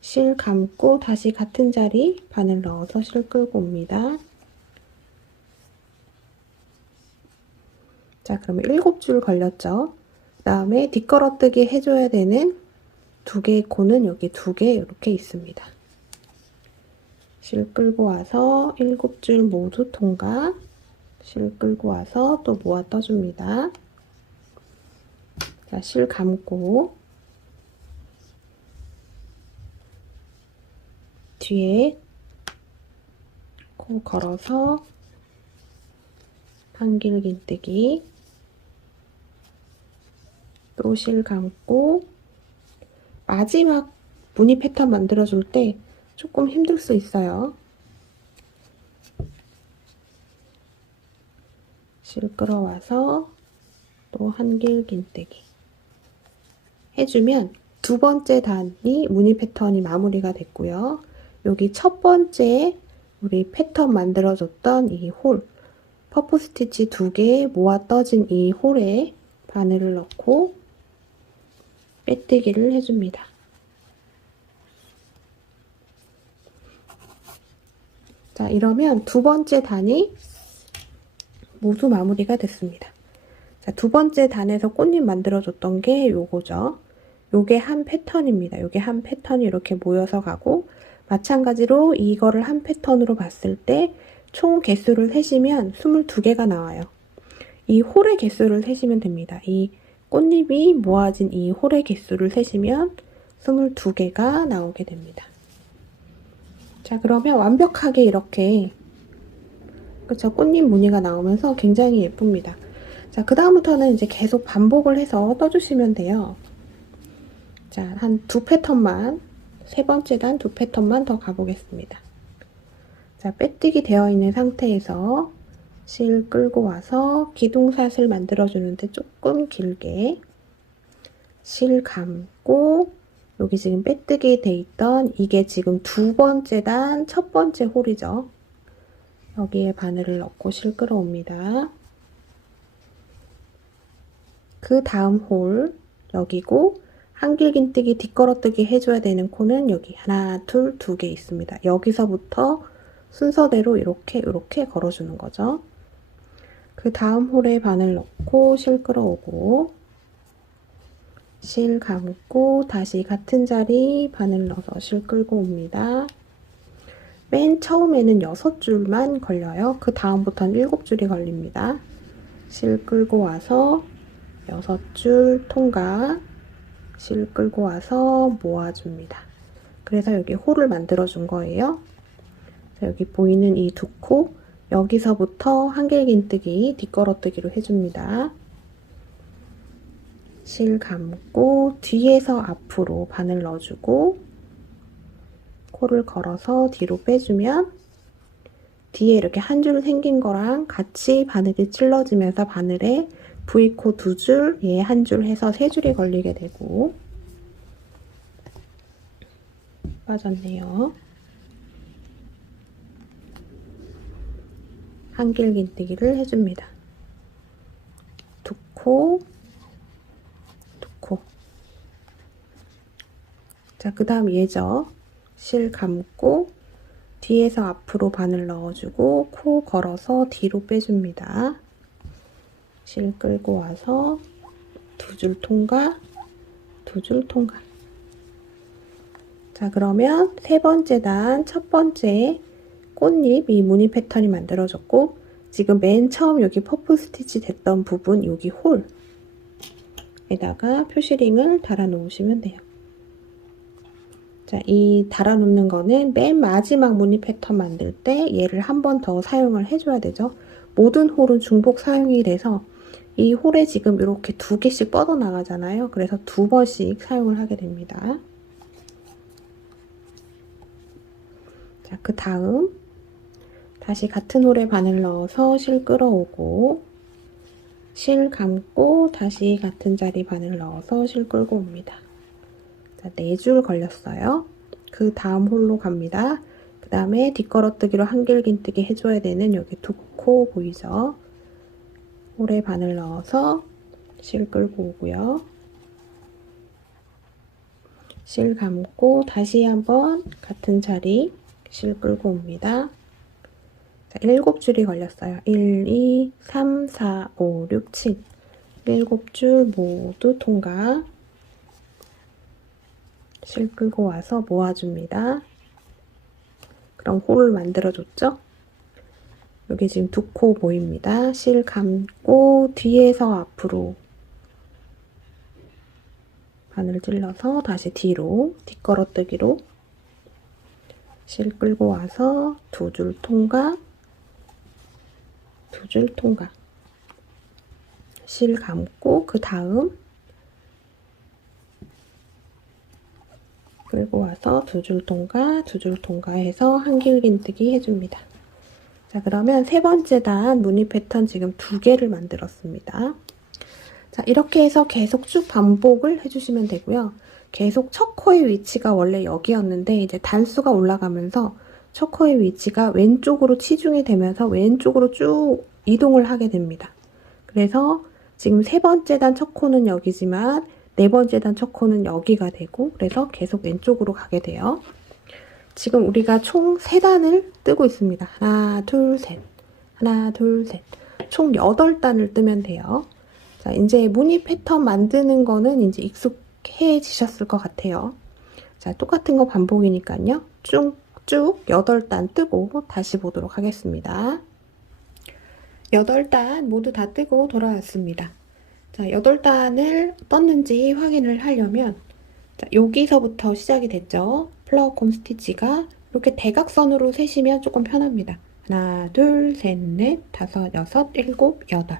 실 감고 다시 같은 자리 바늘 넣어서 실 끌고 옵니다. 자, 그러면 7줄 걸렸죠. 그 다음에 뒷걸어뜨기 해줘야 되는 두 개의 코는 여기 2개 이렇게 있습니다. 실 끌고 와서 7줄 모두 통과, 실 끌고 와서 또 모아 떠줍니다. 자, 실 감고 뒤에 코 걸어서 한길긴뜨기, 또 실 감고 마지막 무늬 패턴 만들어줄 때 조금 힘들 수 있어요. 실 끌어와서 또 한길긴뜨기 해주면 두 번째 단이 무늬 패턴이 마무리가 됐고요. 여기 첫 번째 우리 패턴 만들어줬던 이 홀, 퍼프 스티치 2개 모아 떠진 이 홀에 바늘을 넣고 빼뜨기를 해줍니다. 자, 이러면 두 번째 단이 모두 마무리가 됐습니다. 자, 두 번째 단에서 꽃잎 만들어줬던 게 요거죠. 요게 한 패턴입니다. 요게 한 패턴이 이렇게 모여서 가고, 마찬가지로 이거를 한 패턴으로 봤을 때 총 개수를 세시면 22개가 나와요. 이 홀의 개수를 세시면 됩니다. 이 꽃잎이 모아진 이 홀의 개수를 세시면 22개가 나오게 됩니다. 자, 그러면 완벽하게 이렇게 그쵸, 꽃잎 무늬가 나오면서 굉장히 예쁩니다. 자, 그 다음부터는 이제 계속 반복을 해서 떠주시면 돼요. 자, 한 2패턴만, 세 번째 단 2패턴만 더 가보겠습니다. 자, 빼뜨기 되어 있는 상태에서 실 끌고 와서 기둥샷을 만들어주는데 조금 길게 실 감고, 여기 지금 빼뜨기 돼 있던 이게 지금 두 번째 단 첫 번째 홀이죠. 여기에 바늘을 넣고 실 끌어옵니다. 그 다음 홀 여기고, 한길긴뜨기 뒷걸어뜨기 해줘야 되는 코는 여기 하나, 둘, 2개 있습니다. 여기서부터 순서대로 이렇게 걸어주는 거죠. 그 다음 홀에 바늘 넣고 실 끌어오고 실 감고 다시 같은 자리 바늘 넣어서 실 끌고 옵니다. 맨 처음에는 6줄만 걸려요. 그 다음부터는 7줄이 걸립니다. 실 끌고 와서 6줄 통과, 실 끌고 와서 모아줍니다. 그래서 여기 홀을 만들어 준 거예요. 자, 여기 보이는 이 2코, 여기서부터 한길긴뜨기 뒷걸어뜨기로 해줍니다. 실 감고 뒤에서 앞으로 바늘 넣어주고 코를 걸어서 뒤로 빼주면 뒤에 이렇게 한 줄 생긴 거랑 같이 바늘이 찔러지면서 바늘에 V코 2줄, 얘 한 줄 해서 3줄이 걸리게 되고, 빠졌네요. 한길긴뜨기를 해줍니다. 2코, 2코. 자, 그 다음 얘죠. 실 감고 뒤에서 앞으로 바늘 넣어주고 코 걸어서 뒤로 빼줍니다. 실 끌고 와서 두 줄 통과, 두 줄 통과. 자, 그러면 세 번째 단 첫 번째 꽃잎 이 무늬 패턴이 만들어졌고, 지금 맨 처음 여기 퍼프 스티치 됐던 부분 여기 홀에다가 표시링을 달아 놓으시면 돼요. 자, 이 달아 놓는 거는 맨 마지막 무늬 패턴 만들 때 얘를 한 번 더 사용을 해줘야 되죠. 모든 홀은 중복 사용이 돼서 이 홀에 지금 이렇게 두 개씩 뻗어 나가잖아요. 그래서 두 번씩 사용을 하게 됩니다. 자, 그 다음 다시 같은 홀에 바늘 넣어서 실 끌어오고, 실 감고 다시 같은 자리 바늘 넣어서 실 끌고 옵니다. 자, 4줄 걸렸어요. 그 다음 홀로 갑니다. 그 다음에 뒷걸어뜨기로 한길긴뜨기 해줘야 되는 여기 두 코 보이죠? 홀에 바늘 넣어서 실 끌고 오고요. 실 감고 다시 한번 같은 자리 실 끌고 옵니다. 자, 7줄이 걸렸어요. 1, 2, 3, 4, 5, 6, 7. 7줄 모두 통과. 실 끌고 와서 모아줍니다. 그럼 홀을 만들어줬죠? 여기 지금 두 코 보입니다. 실 감고 뒤에서 앞으로 바늘 찔러서 다시 뒤로 뒷걸어뜨기로 실 끌고 와서 두 줄 통과, 두 줄 통과. 실 감고 그 다음 끌고 와서 두 줄 통과, 두 줄 통과해서 한길긴뜨기 해줍니다. 자, 그러면 세 번째 단 무늬 패턴 지금 2개를 만들었습니다. 자, 이렇게 해서 계속 쭉 반복을 해주시면 되고요. 계속 첫 코의 위치가 원래 여기였는데 이제 단수가 올라가면서 첫 코의 위치가 왼쪽으로 치중이 되면서 왼쪽으로 쭉 이동을 하게 됩니다. 그래서 지금 세 번째 단 첫 코는 여기지만 네 번째 단 첫 코는 여기가 되고, 그래서 계속 왼쪽으로 가게 돼요. 지금 우리가 총 3단을 뜨고 있습니다. 하나, 둘, 셋. 하나, 둘, 셋. 총 8단을 뜨면 돼요. 자, 이제 무늬 패턴 만드는 거는 이제 익숙해지셨을 것 같아요. 자, 똑같은 거 반복이니까요. 쭉쭉 8단 뜨고 다시 보도록 하겠습니다. 8단 모두 다 뜨고 돌아왔습니다. 자, 8단을 떴는지 확인을 하려면, 자, 여기서부터 시작이 됐죠. 플라워콤 스티치가 이렇게 대각선으로 세시면 조금 편합니다. 하나, 둘, 셋, 넷, 다섯, 여섯, 일곱, 여덟.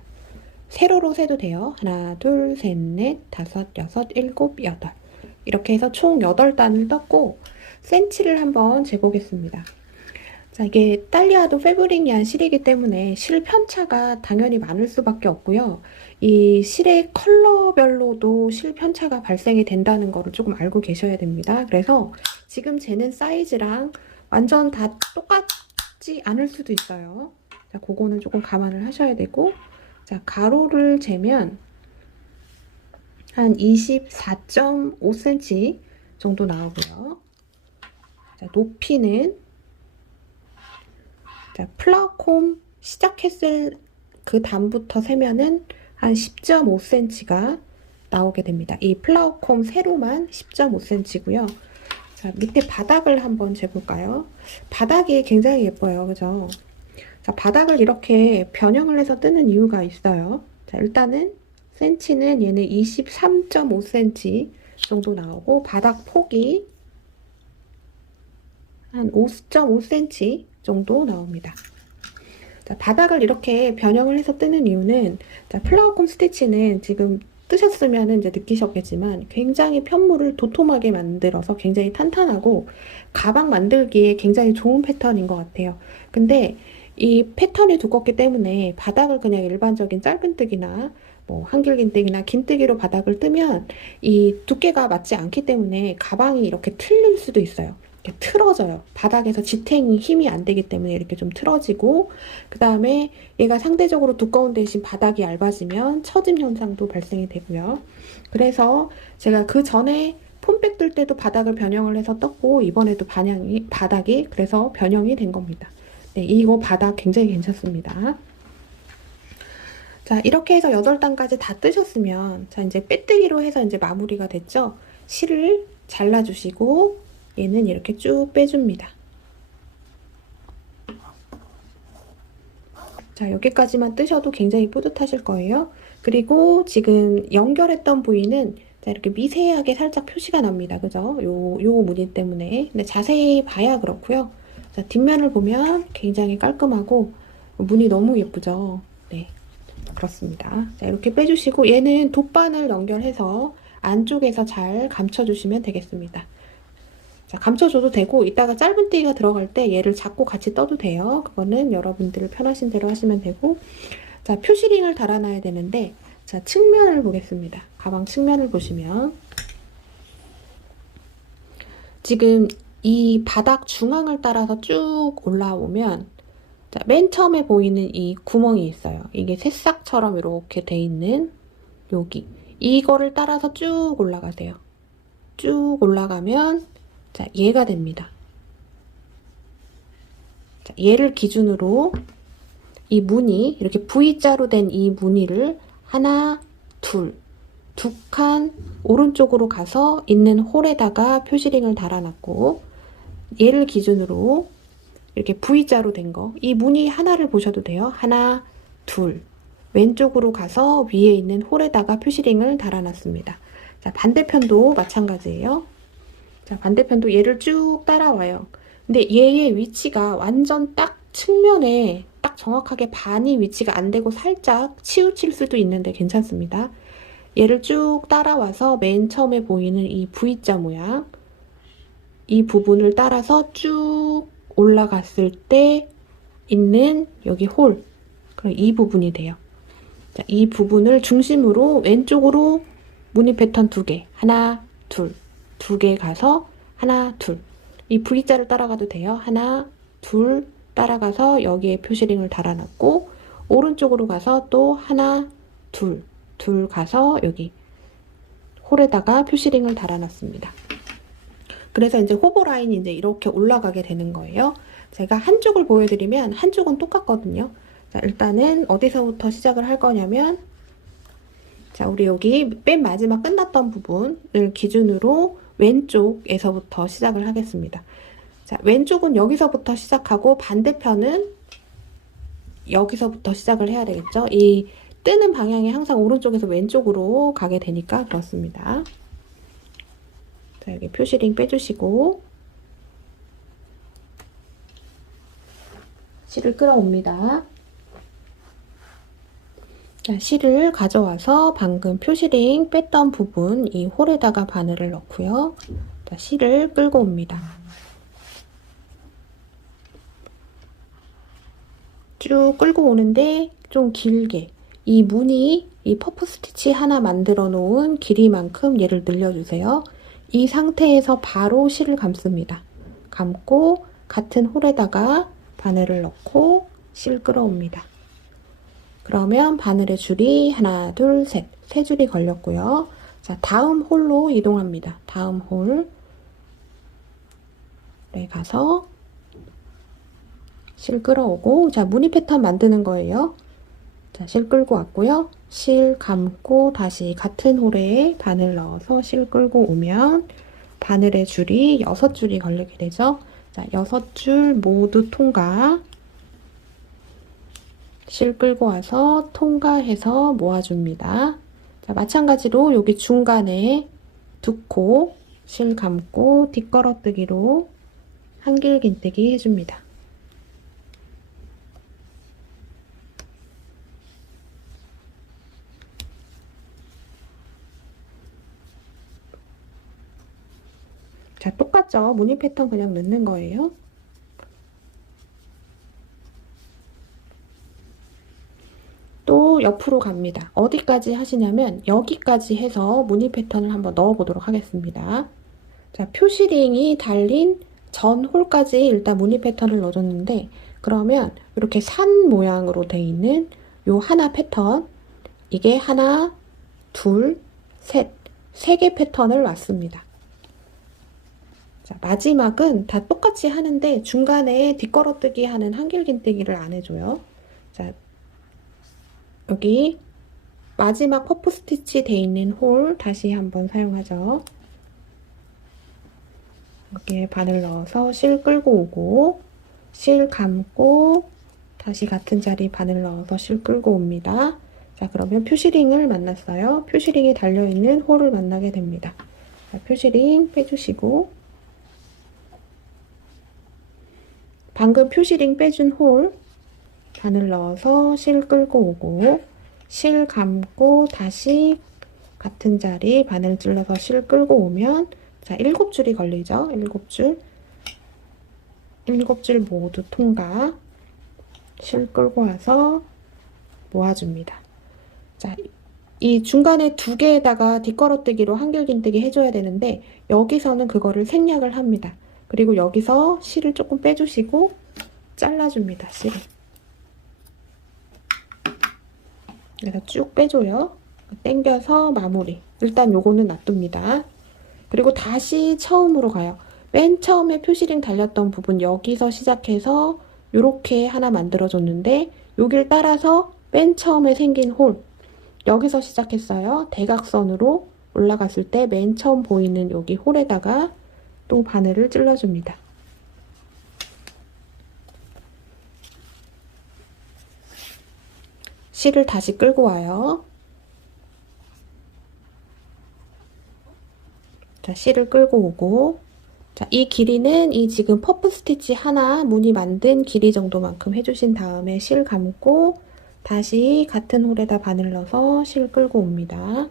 세로로 세도 돼요. 하나, 둘, 셋, 넷, 다섯, 여섯, 일곱, 여덟. 이렇게 해서 총 8단을 떴고, 센치를 한번 재보겠습니다. 자, 이게 딸리아도 패브릭이한 실이기 때문에 실 편차가 당연히 많을 수밖에 없고요. 이 실의 컬러별로도 실 편차가 발생이 된다는 거를 조금 알고 계셔야 됩니다. 그래서 지금 재는 사이즈랑 완전 다 똑같지 않을 수도 있어요. 자, 그거는 조금 감안을 하셔야 되고, 자, 가로를 재면 한 24.5cm 정도 나오고요. 자, 높이는, 자, 플라워콤 시작했을 그 단부터 세면은 한 10.5cm가 나오게 됩니다. 이 플라워콤 세로만 10.5cm고요. 자, 밑에 바닥을 한번 재볼까요? 바닥이 굉장히 예뻐요. 그죠? 자, 바닥을 이렇게 변형을 해서 뜨는 이유가 있어요. 자, 일단은 센치는 얘는 23.5cm 정도 나오고, 바닥 폭이 한 5.5cm 정도 나옵니다. 자, 바닥을 이렇게 변형을 해서 뜨는 이유는, 자, 플라워콤 스티치는 지금 뜨셨으면 이제 느끼셨겠지만 굉장히 편물을 도톰하게 만들어서 굉장히 탄탄하고 가방 만들기에 굉장히 좋은 패턴인 것 같아요. 근데 이 패턴이 두껍기 때문에 바닥을 그냥 일반적인 짧은뜨기나 뭐 한길긴뜨기나 긴뜨기로 바닥을 뜨면 이 두께가 맞지 않기 때문에 가방이 이렇게 틀릴 수도 있어요. 이렇게 틀어져요. 바닥에서 지탱이 힘이 안 되기 때문에 이렇게 좀 틀어지고, 그 다음에 얘가 상대적으로 두꺼운 대신 바닥이 얇아지면 처짐 현상도 발생이 되고요. 그래서 제가 그 전에 폼백 뜰 때도 바닥을 변형을 해서 떴고 이번에도 바닥이 그래서 변형이 된 겁니다. 네, 이거 바닥 굉장히 괜찮습니다. 자, 이렇게 해서 8단까지 다 뜨셨으면 자, 이제 빼뜨기로 해서 이제 마무리가 됐죠. 실을 잘라주시고 얘는 이렇게 쭉 빼줍니다. 자, 여기까지만 뜨셔도 굉장히 뿌듯하실 거예요. 그리고 지금 연결했던 부위는 자, 이렇게 미세하게 살짝 표시가 납니다. 그죠? 요 무늬 때문에. 근데 자세히 봐야 그렇고요. 자, 뒷면을 보면 굉장히 깔끔하고 무늬 너무 예쁘죠? 네. 그렇습니다. 자, 이렇게 빼주시고 얘는 돗바늘 연결해서 안쪽에서 잘 감춰주시면 되겠습니다. 자, 감춰줘도 되고 이따가 짧은띠가 들어갈 때 얘를 잡고 같이 떠도 돼요. 그거는 여러분들 편하신 대로 하시면 되고 자, 표시링을 달아놔야 되는데 자, 측면을 보겠습니다. 가방 측면을 보시면 지금 이 바닥 중앙을 따라서 쭉 올라오면 자, 맨 처음에 보이는 이 구멍이 있어요. 이게 새싹처럼 이렇게 돼 있는 여기 이거를 따라서 쭉 올라가세요. 쭉 올라가면 자, 얘가 됩니다. 자, 얘를 기준으로 이 무늬 이렇게 V자로 된 이 무늬를 하나, 두 칸 오른쪽으로 가서 있는 홀에다가 표시링을 달아놨고 얘를 기준으로 이렇게 V자로 된 거, 이 무늬 하나를 보셔도 돼요. 하나, 둘. 왼쪽으로 가서 위에 있는 홀에다가 표시링을 달아놨습니다. 자, 반대편도 마찬가지예요. 자, 반대편도 얘를 쭉 따라와요. 근데 얘의 위치가 완전 딱 측면에 딱 정확하게 반이 위치가 안 되고 살짝 치우칠 수도 있는데 괜찮습니다. 얘를 쭉 따라와서 맨 처음에 보이는 이 V자 모양, 이 부분을 따라서 쭉 올라갔을 때 있는 여기 홀, 그럼 이 부분이 돼요. 자, 이 부분을 중심으로 왼쪽으로 무늬 패턴 2개, 하나, 둘, 2개 가서 하나, 둘. 이 V자를 따라가도 돼요. 하나, 둘 따라가서 여기에 표시링을 달아놨고 오른쪽으로 가서 또 하나, 둘 가서 여기 홀에다가 표시링을 달아놨습니다. 그래서 이제 호보 라인이 이제 이렇게 올라가게 되는 거예요. 제가 한쪽을 보여드리면 한쪽은 똑같거든요. 자, 일단은 어디서부터 시작을 할 거냐면 자, 우리 여기 맨 마지막 끝났던 부분을 기준으로 왼쪽에서부터 시작을 하겠습니다. 자, 왼쪽은 여기서부터 시작하고 반대편은 여기서부터 시작을 해야 되겠죠. 이 뜨는 방향이 항상 오른쪽에서 왼쪽으로 가게 되니까 그렇습니다. 자, 여기 표시링 빼주시고 실을 끌어옵니다. 자, 실을 가져와서 방금 표시링 뺐던 부분 이 홀에다가 바늘을 넣고요. 자, 실을 끌고 옵니다. 쭉 끌고 오는데 좀 길게 이 무늬, 이 퍼프 스티치 하나 만들어 놓은 길이만큼 얘를 늘려주세요. 이 상태에서 바로 실을 감습니다. 감고 같은 홀에다가 바늘을 넣고 실 끌어옵니다. 그러면 바늘의 줄이 하나, 둘, 셋, 세 줄이 걸렸고요. 자, 다음 홀로 이동합니다. 다음 홀에 가서 실 끌어오고 자, 무늬 패턴 만드는 거예요. 자, 실 끌고 왔고요. 실 감고 다시 같은 홀에 바늘 넣어서 실 끌고 오면 바늘의 줄이 6줄이 걸리게 되죠. 자, 6줄 모두 통과. 실 끌고 와서 통과해서 모아줍니다. 자, 마찬가지로 여기 중간에 2코 실 감고 뒷걸어뜨기로 한길긴뜨기 해줍니다. 자, 똑같죠? 무늬 패턴 그냥 넣는 거예요. 또 옆으로 갑니다. 어디까지 하시냐면 여기까지 해서 무늬 패턴을 한번 넣어 보도록 하겠습니다. 자, 표시링이 달린 전 홀까지 일단 무늬 패턴을 넣어줬는데 그러면 이렇게 산 모양으로 돼 있는 요 하나 패턴, 이게 하나, 둘, 셋, 3개 패턴을 놨습니다. 자, 마지막은 다 똑같이 하는데 중간에 뒷걸어뜨기 하는 한길긴뜨기를 안 해줘요. 자, 여기 마지막 퍼프 스티치 돼 있는 홀 다시 한번 사용하죠. 여기에 바늘 넣어서 실 끌고 오고 실 감고 다시 같은 자리 바늘 넣어서 실 끌고 옵니다. 자, 그러면 표시링을 만났어요. 표시링이 달려있는 홀을 만나게 됩니다. 자, 표시링 빼주시고 방금 표시링 빼준 홀 바늘 넣어서 실 끌고 오고 실 감고 다시 같은 자리 바늘 찔러서 실 끌고 오면 자, 7줄이 걸리죠. 7줄. 7줄 모두 통과. 실 끌고 와서 모아줍니다. 자, 이 중간에 두 개에다가 뒷걸어뜨기로 한길긴뜨기 해줘야 되는데 여기서는 그거를 생략을 합니다. 그리고 여기서 실을 조금 빼주시고 잘라줍니다. 실을. 그래서 쭉 빼줘요. 당겨서 마무리. 일단 요거는 놔둡니다. 그리고 다시 처음으로 가요. 맨 처음에 표시링 달렸던 부분 여기서 시작해서 요렇게 하나 만들어줬는데 여길 따라서 맨 처음에 생긴 홀 여기서 시작했어요. 대각선으로 올라갔을 때 맨 처음 보이는 여기 홀에다가 또 바늘을 찔러줍니다. 실을 다시 끌고 와요. 자, 실을 끌고 오고 자, 이 길이는 이 지금 퍼프 스티치 하나 무늬 만든 길이 정도만큼 해주신 다음에 실 감고 다시 같은 홀에다 바늘 넣어서 실 끌고 옵니다.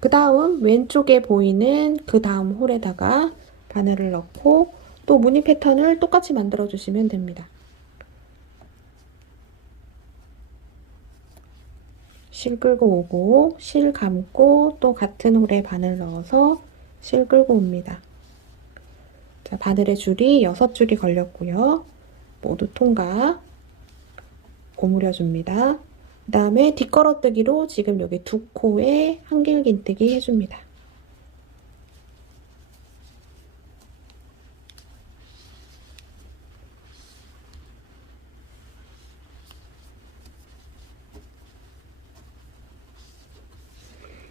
그 다음 왼쪽에 보이는 그 다음 홀에다가 바늘을 넣고 또 무늬 패턴을 똑같이 만들어 주시면 됩니다. 실 끌고 오고 실 감고 또 같은 홀에 바늘 넣어서 실 끌고 옵니다. 자, 바늘의 줄이 6줄이 걸렸고요. 모두 통과. 고무려 줍니다. 그 다음에 뒷걸어뜨기로 지금 여기 두 코에 한길긴뜨기 해줍니다.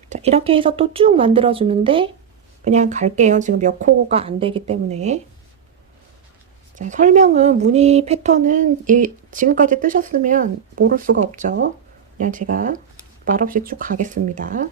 자, 이렇게 해서 또 쭉 만들어 주는데 그냥 갈게요. 지금 몇 코가 안 되기 때문에. 자, 설명은 무늬 패턴은 지금까지 뜨셨으면 모를 수가 없죠. 그냥 제가 말없이 쭉 가겠습니다.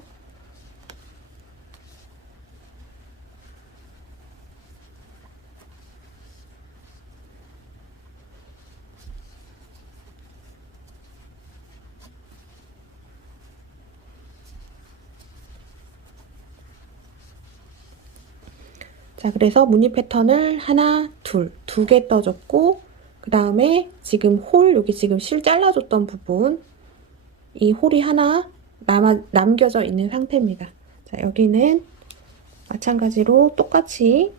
자, 그래서 무늬 패턴을 하나, 둘, 두 개 떠줬고 그 다음에 지금 홀, 여기 지금 실 잘라줬던 부분 이 홀이 하나 남겨져 있는 상태입니다. 자, 여기는 마찬가지로 똑같이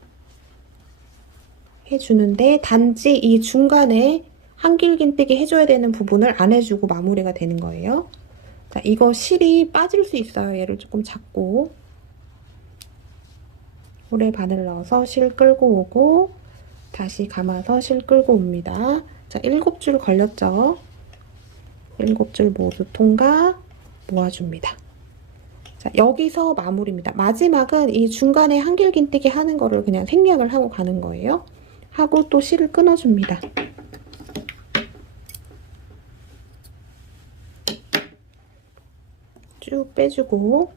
해주는데 단지 이 중간에 한길긴뜨기 해줘야 되는 부분을 안 해주고 마무리가 되는 거예요. 자, 이거 실이 빠질 수 있어요. 얘를 조금 잡고 홀에 바늘 넣어서 실 끌고 오고 다시 감아서 실 끌고 옵니다. 자, 7줄 걸렸죠? 7줄 모두 통과 모아줍니다. 자, 여기서 마무리입니다. 마지막은 이 중간에 한길긴뜨기 하는 거를 그냥 생략을 하고 가는 거예요. 하고 또 실을 끊어줍니다. 쭉 빼주고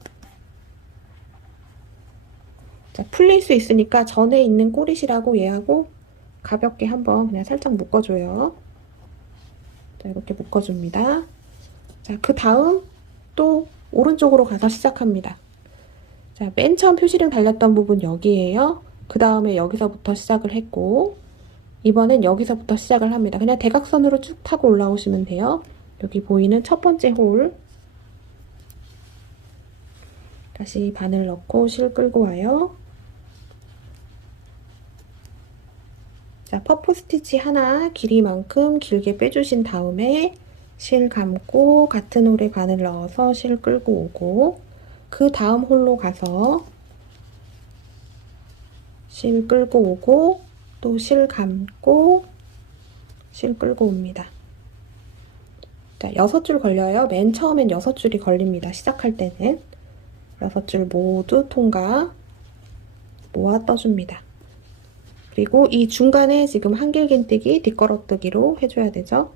자, 풀릴 수 있으니까 전에 있는 꼬리실하고 얘하고 가볍게 한번 그냥 살짝 묶어줘요. 자, 이렇게 묶어줍니다. 자, 그 다음 또 오른쪽으로 가서 시작합니다. 자, 맨 처음 표시링 달렸던 부분 여기에요. 그 다음에 여기서부터 시작을 했고 이번엔 여기서부터 시작을 합니다. 그냥 대각선으로 쭉 타고 올라오시면 돼요. 여기 보이는 첫 번째 홀 다시 바늘 넣고 실 끌고 와요. 자, 퍼프 스티치 하나 길이만큼 길게 빼주신 다음에 실 감고 같은 홀에 바늘 넣어서 실 끌고 오고 그 다음 홀로 가서 실 끌고 오고 또 실 감고 실 끌고 옵니다. 자, 6줄 걸려요. 맨 처음엔 6줄이 걸립니다. 시작할 때는 6줄 모두 통과 모아 떠줍니다. 그리고 이 중간에 지금 한길긴뜨기, 뒷걸어뜨기로 해줘야 되죠.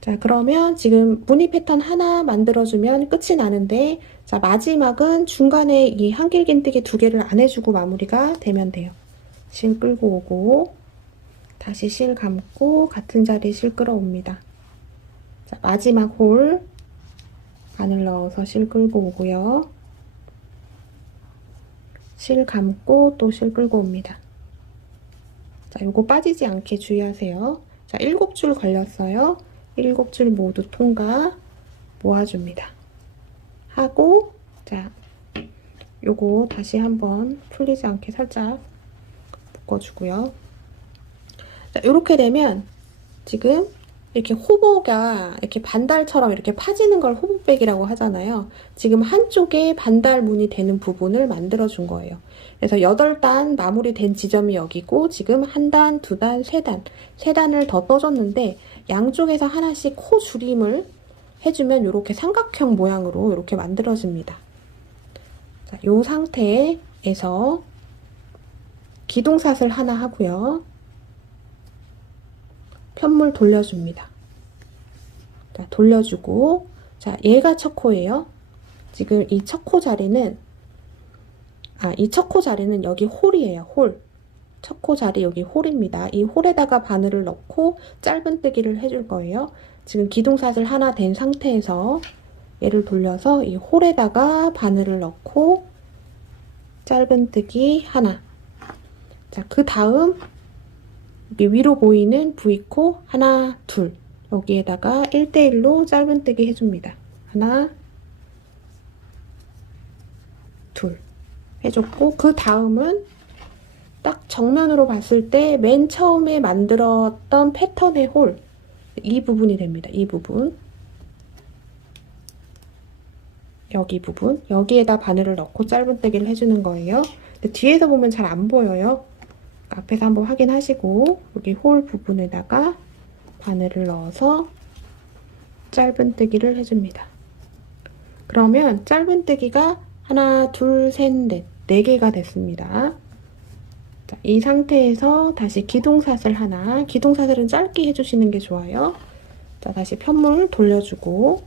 자, 그러면 지금 무늬 패턴 하나 만들어주면 끝이 나는데, 자, 마지막은 중간에 이 한길긴뜨기 2개를 안 해주고 마무리가 되면 돼요. 실 끌고 오고, 다시 실 감고, 같은 자리에 실 끌어옵니다. 자, 마지막 홀, 바늘 넣어서 실 끌고 오고요. 실 감고, 또 실 끌고 옵니다. 자, 요거 빠지지 않게 주의하세요. 자, 7줄 걸렸어요. 7줄 모두 통과 모아줍니다. 하고, 자, 요거 다시 한번 풀리지 않게 살짝 묶어주고요. 자, 요렇게 되면 지금 이렇게 호보가 이렇게 반달처럼 이렇게 파지는 걸 호보백이라고 하잖아요. 지금 한쪽에 반달문이 되는 부분을 만들어 준 거예요. 그래서 8단 마무리된 지점이 여기고, 지금 1단, 2단, 3단, 3단을 더 떠줬는데, 양쪽에서 하나씩 코 줄임을 해주면 이렇게 삼각형 모양으로 이렇게 만들어집니다. 자, 이 상태에서 기둥샷을 하나 하고요. 편물 돌려줍니다. 자, 돌려주고, 자, 얘가 첫 코예요. 지금 이 첫 코 자리는, 이 첫 코 자리는 여기 홀이에요. 홀. 첫 코 자리 여기 홀입니다. 이 홀에다가 바늘을 넣고 짧은뜨기를 해줄 거예요. 지금 기둥샷을 하나 된 상태에서 얘를 돌려서 이 홀에다가 바늘을 넣고 짧은뜨기 하나. 자, 그 다음 여기 위로 보이는 V코 하나, 둘. 여기에다가 1대1로 짧은뜨기 해줍니다. 하나, 둘 해줬고, 그 다음은 딱 정면으로 봤을 때 맨 처음에 만들었던 패턴의 홀, 이 부분이 됩니다. 이 부분, 여기 부분, 여기에다 바늘을 넣고 짧은뜨기를 해주는 거예요. 근데 뒤에서 보면 잘 안 보여요. 앞에서 한번 확인하시고, 여기 홀 부분에다가 바늘을 넣어서 짧은뜨기를 해줍니다. 그러면 짧은뜨기가 하나, 둘, 셋, 넷, 4개가 됐습니다. 자, 이 상태에서 다시 기둥샷을 하나, 기둥샷은 짧게 해주시는 게 좋아요. 자, 다시 편물 돌려주고,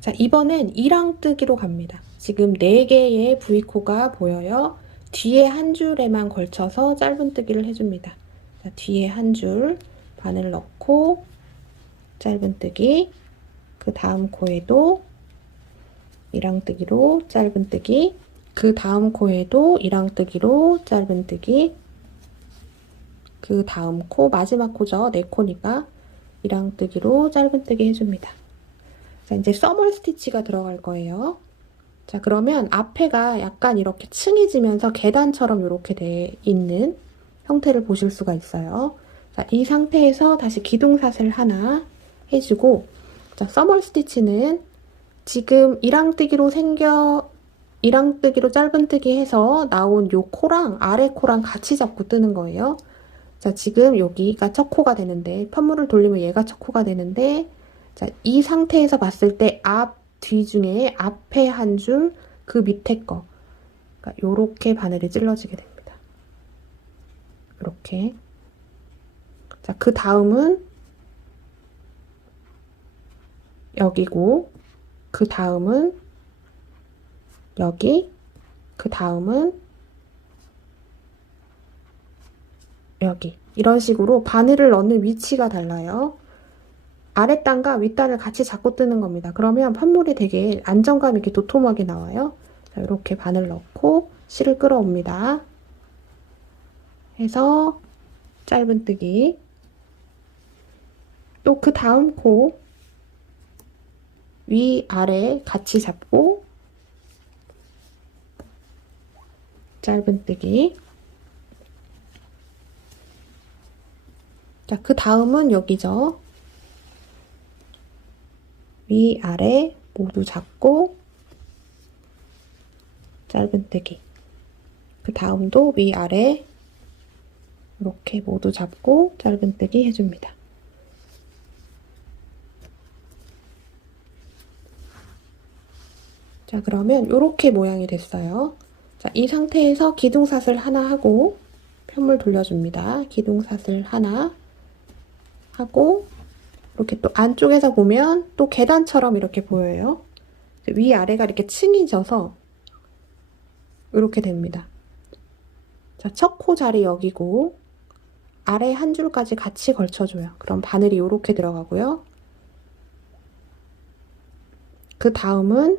자, 이번엔 2랑뜨기로 갑니다. 지금 4개의 V코가 보여요. 뒤에 한 줄에만 걸쳐서 짧은뜨기를 해줍니다. 자, 뒤에 한 줄 바늘 넣고 짧은뜨기, 그 다음 코에도 2랑뜨기로 짧은뜨기, 그 다음 코에도 2랑뜨기로 짧은뜨기, 그 다음 코, 마지막 코죠. 4코니까 2랑뜨기로 짧은뜨기 해줍니다. 자, 이제 써멀 스티치가 들어갈 거예요. 자, 그러면 앞에가 약간 이렇게 층해지면서 계단처럼 이렇게 돼 있는 형태를 보실 수가 있어요. 자, 이 상태에서 다시 기둥샷을 하나 해주고, 자, 써멀 스티치는 지금 2랑뜨기로 짧은뜨기 해서 나온 요 코랑 아래 코랑 같이 잡고 뜨는 거예요. 자, 지금 여기가 첫 코가 되는데, 편물을 돌리면 얘가 첫 코가 되는데, 자, 이 상태에서 봤을 때 앞, 뒤 중에 앞에 한 줄, 그 밑에 거. 그러니까 요렇게 바늘이 찔러지게 됩니다. 이렇게. 자, 그 다음은 여기고, 그 다음은 여기, 그 다음은 여기. 이런 식으로 바늘을 넣는 위치가 달라요. 아랫단과 윗단을 같이 잡고 뜨는 겁니다. 그러면 판물이 되게 안정감 있게 도톰하게 나와요. 자, 이렇게 바늘 넣고 실을 끌어옵니다. 해서 짧은뜨기. 또 그 다음 코 위, 아래 같이 잡고 짧은뜨기. 자, 그 다음은 여기죠. 위, 아래 모두 잡고 짧은뜨기. 그 다음도 위, 아래 이렇게 모두 잡고 짧은뜨기 해줍니다. 자, 그러면 이렇게 모양이 됐어요. 자, 이 상태에서 기둥사슬 하나 하고 편물 돌려줍니다. 기둥사슬 하나 하고 이렇게 또 안쪽에서 보면 또 계단처럼 이렇게 보여요. 위아래가 이렇게 층이 져서 이렇게 됩니다. 자, 첫 코 자리 여기고 아래 한 줄까지 같이 걸쳐줘요. 그럼 바늘이 이렇게 들어가고요. 그 다음은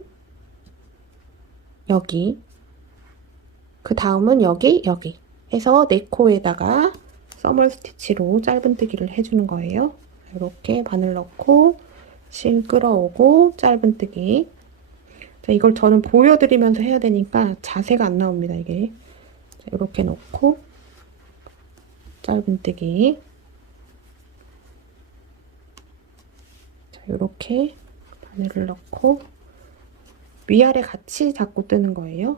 여기, 그 다음은 여기, 여기 해서 네 코에다가 써멀 스티치로 짧은뜨기를 해주는 거예요. 이렇게 바늘 넣고 실 끌어오고 짧은뜨기. 자, 이걸 저는 보여드리면서 해야 되니까 자세가 안 나옵니다, 이게. 자, 이렇게 넣고 짧은뜨기. 자, 이렇게 바늘을 넣고 위아래 같이 잡고 뜨는 거예요.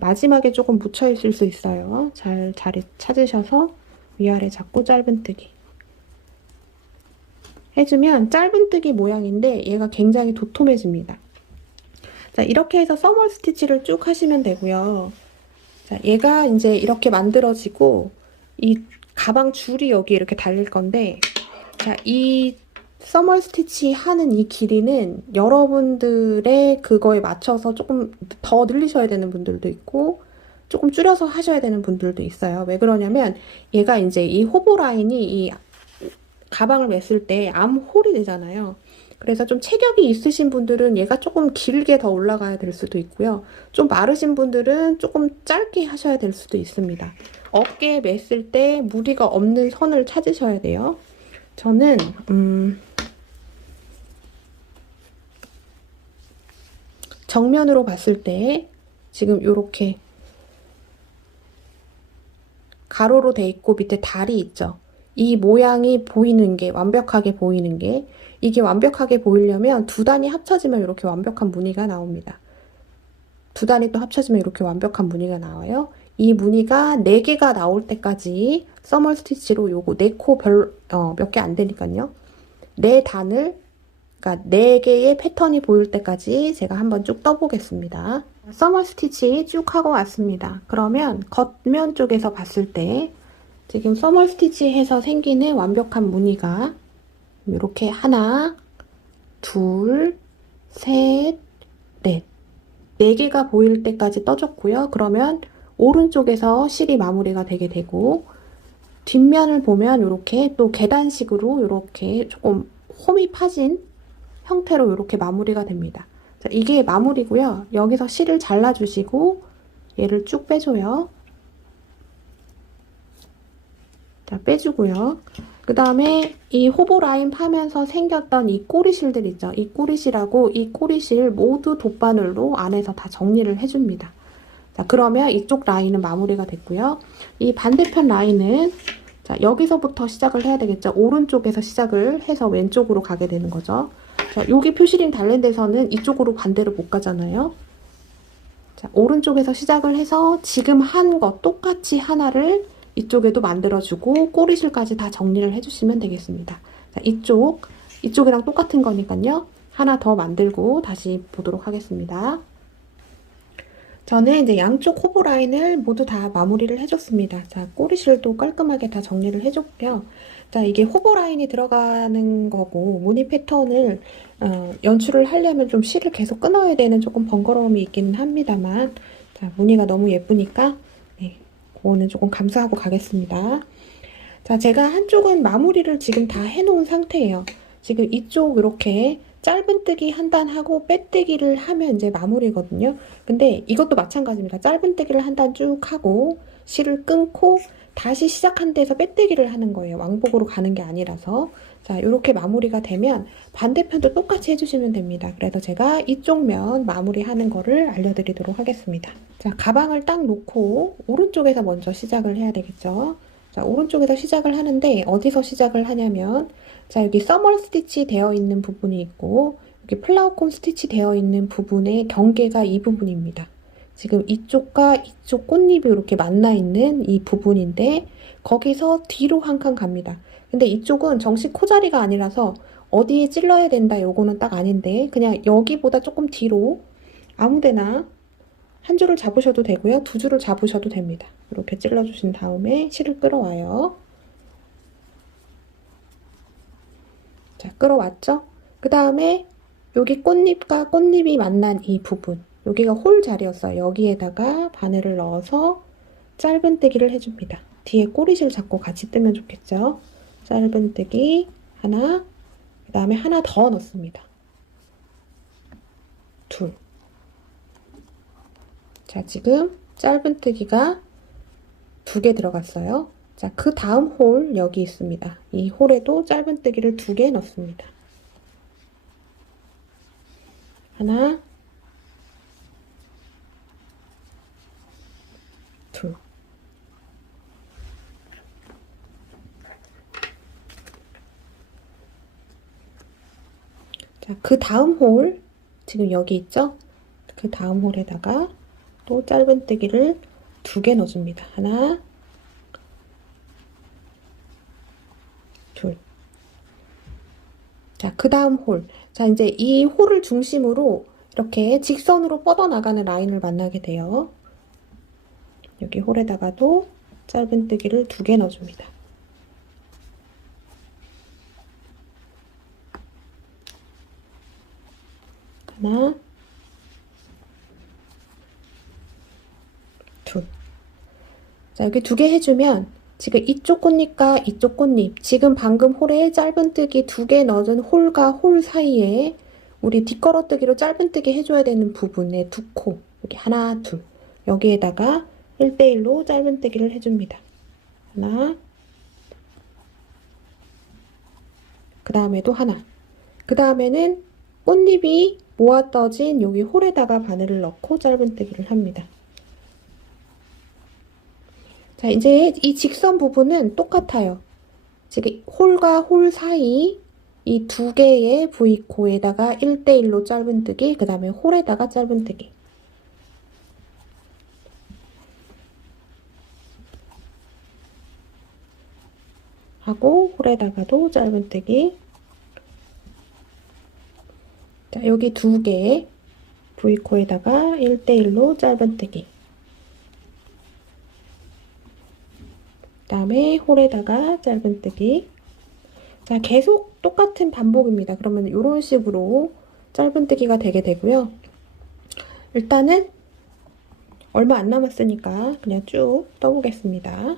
마지막에 조금 묻혀 있을 수 있어요. 잘 자리 찾으셔서 위아래 잡고 짧은뜨기 해주면 짧은뜨기 모양인데 얘가 굉장히 도톰해집니다. 자, 이렇게 해서 써멀 스티치를 쭉 하시면 되고요. 자, 얘가 이제 이렇게 만들어지고 이 가방 줄이 여기 이렇게 달릴 건데, 자, 이 써멀 스티치 하는 이 길이는 여러분들의 그거에 맞춰서 조금 더 늘리셔야 되는 분들도 있고 조금 줄여서 하셔야 되는 분들도 있어요. 왜 그러냐면 얘가 이제 이 호보 라인이 이 가방을 맸을 때 암홀이 되잖아요. 그래서 좀 체격이 있으신 분들은 얘가 조금 길게 더 올라가야 될 수도 있고요. 좀 마르신 분들은 조금 짧게 하셔야 될 수도 있습니다. 어깨에 맸을 때 무리가 없는 선을 찾으셔야 돼요. 저는 정면으로 봤을 때 지금 이렇게 가로로 돼 있고 밑에 다리 있죠. 이 모양이 보이는 게, 완벽하게 보이는 게, 이게 완벽하게 보이려면 두 단이 합쳐지면 이렇게 완벽한 무늬가 나옵니다. 두 단이 또 합쳐지면 이렇게 완벽한 무늬가 나와요. 이 무늬가 4개가 나올 때까지 써멀 스티치로 요거 4코 몇 개 안 되니까요. 4단을, 그러니까 4개의 패턴이 보일 때까지 제가 한번 쭉 떠보겠습니다. 써멀 스티치 쭉 하고 왔습니다. 그러면 겉면 쪽에서 봤을 때 지금 써멀 스티치 해서 생기는 완벽한 무늬가 이렇게 하나, 둘, 셋, 넷. 4개가 보일 때까지 떠줬고요. 그러면 오른쪽에서 실이 마무리가 되게 되고 뒷면을 보면 이렇게 또 계단식으로 이렇게 조금 홈이 파진 형태로 이렇게 마무리가 됩니다. 자, 이게 마무리고요. 여기서 실을 잘라주시고 얘를 쭉 빼줘요. 자, 빼주고요. 그 다음에 이 호보 라인 파면서 생겼던 이 꼬리실들 있죠. 이 꼬리실하고 이 꼬리실 모두 돗바늘로 안에서 다 정리를 해줍니다. 자, 그러면 이쪽 라인은 마무리가 됐고요. 이 반대편 라인은 자, 여기서부터 시작을 해야 되겠죠. 오른쪽에서 시작을 해서 왼쪽으로 가게 되는 거죠. 자, 여기 표시링 달린 데서는 이쪽으로 반대로 못 가잖아요. 자, 오른쪽에서 시작을 해서 지금 한 거 똑같이 하나를 이쪽에도 만들어주고 꼬리실까지 다 정리를 해주시면 되겠습니다. 자, 이쪽이랑 똑같은 거니까요. 하나 더 만들고 다시 보도록 하겠습니다. 저는 이제 양쪽 호보 라인을 모두 다 마무리를 해줬습니다. 자, 꼬리실도 깔끔하게 다 정리를 해줬고요. 자, 이게 호보 라인이 들어가는 거고 무늬 패턴을 연출을 하려면 좀 실을 계속 끊어야 되는 조금 번거로움이 있기는 합니다만, 자, 무늬가 너무 예쁘니까 네, 그거는 조금 감수하고 가겠습니다. 자, 제가 한쪽은 마무리를 지금 다 해놓은 상태예요. 지금 이쪽 이렇게 짧은뜨기 한 단 하고 빼뜨기를 하면 이제 마무리거든요. 근데 이것도 마찬가지입니다. 짧은뜨기를 한 단 쭉 하고 실을 끊고 다시 시작한 데서 빼뜨기를 하는 거예요. 왕복으로 가는 게 아니라서. 자, 이렇게 마무리가 되면 반대편도 똑같이 해주시면 됩니다. 그래서 제가 이쪽 면 마무리하는 거를 알려드리도록 하겠습니다. 자, 가방을 딱 놓고 오른쪽에서 먼저 시작을 해야 되겠죠. 자, 오른쪽에서 시작을 하는데 어디서 시작을 하냐면 자, 여기 써멀 스티치 되어 있는 부분이 있고 여기 플라워콤 스티치 되어 있는 부분의 경계가 이 부분입니다. 지금 이쪽과 이쪽 꽃잎이 이렇게 만나 있는 이 부분인데 거기서 뒤로 한 칸 갑니다. 근데 이쪽은 정식 코자리가 아니라서 어디에 찔러야 된다 요거는 딱 아닌데 그냥 여기보다 조금 뒤로 아무데나 한 줄을 잡으셔도 되고요. 두 줄을 잡으셔도 됩니다. 이렇게 찔러주신 다음에 실을 끌어와요. 자, 끌어왔죠? 그 다음에 여기 꽃잎과 꽃잎이 만난 이 부분 여기가 홀 자리였어요. 여기에다가 바늘을 넣어서 짧은뜨기를 해줍니다. 뒤에 꼬리실 잡고 같이 뜨면 좋겠죠? 짧은뜨기 하나, 그 다음에 하나 더 넣습니다. 둘. 자, 지금 짧은뜨기가 2개 들어갔어요. 자, 그 다음 홀 여기 있습니다. 이 홀에도 짧은뜨기를 2개 넣습니다. 하나, 둘. 자, 그 다음 홀 지금 여기 있죠? 그 다음 홀에다가 또 짧은뜨기를 2개 넣어줍니다. 하나, 둘. 자, 그 다음 홀. 자, 이제 이 홀을 중심으로 이렇게 직선으로 뻗어나가는 라인을 만나게 돼요. 여기 홀에다가도 짧은뜨기를 2개 넣어줍니다. 하나, 둘. 자, 여기 2개 해주면 지금 이쪽 꽃잎과 이쪽 꽃잎 지금 방금 홀에 짧은뜨기 2개 넣은 홀과 홀 사이에 우리 뒷걸어뜨기로 짧은뜨기 해줘야 되는 부분에 2코 여기 하나, 둘 여기에다가 1대1로 짧은뜨기를 해줍니다. 하나, 그 다음에도 하나, 그 다음에는 꽃잎이 모아 떠진 여기 홀에다가 바늘을 넣고 짧은뜨기를 합니다. 자, 이제 이 직선 부분은 똑같아요. 지금 홀과 홀 사이 이 2개의 V코에다가 1대1로 짧은뜨기, 그 다음에 홀에다가 짧은뜨기. 하고 홀에다가도 짧은뜨기. 자, 여기 2개의 V코에다가 1대1로 짧은뜨기. 그 다음에 홀에다가 짧은뜨기. 자, 계속 똑같은 반복입니다. 그러면 이런 식으로 짧은뜨기가 되게 되고요. 일단은 얼마 안 남았으니까 그냥 쭉 떠보겠습니다.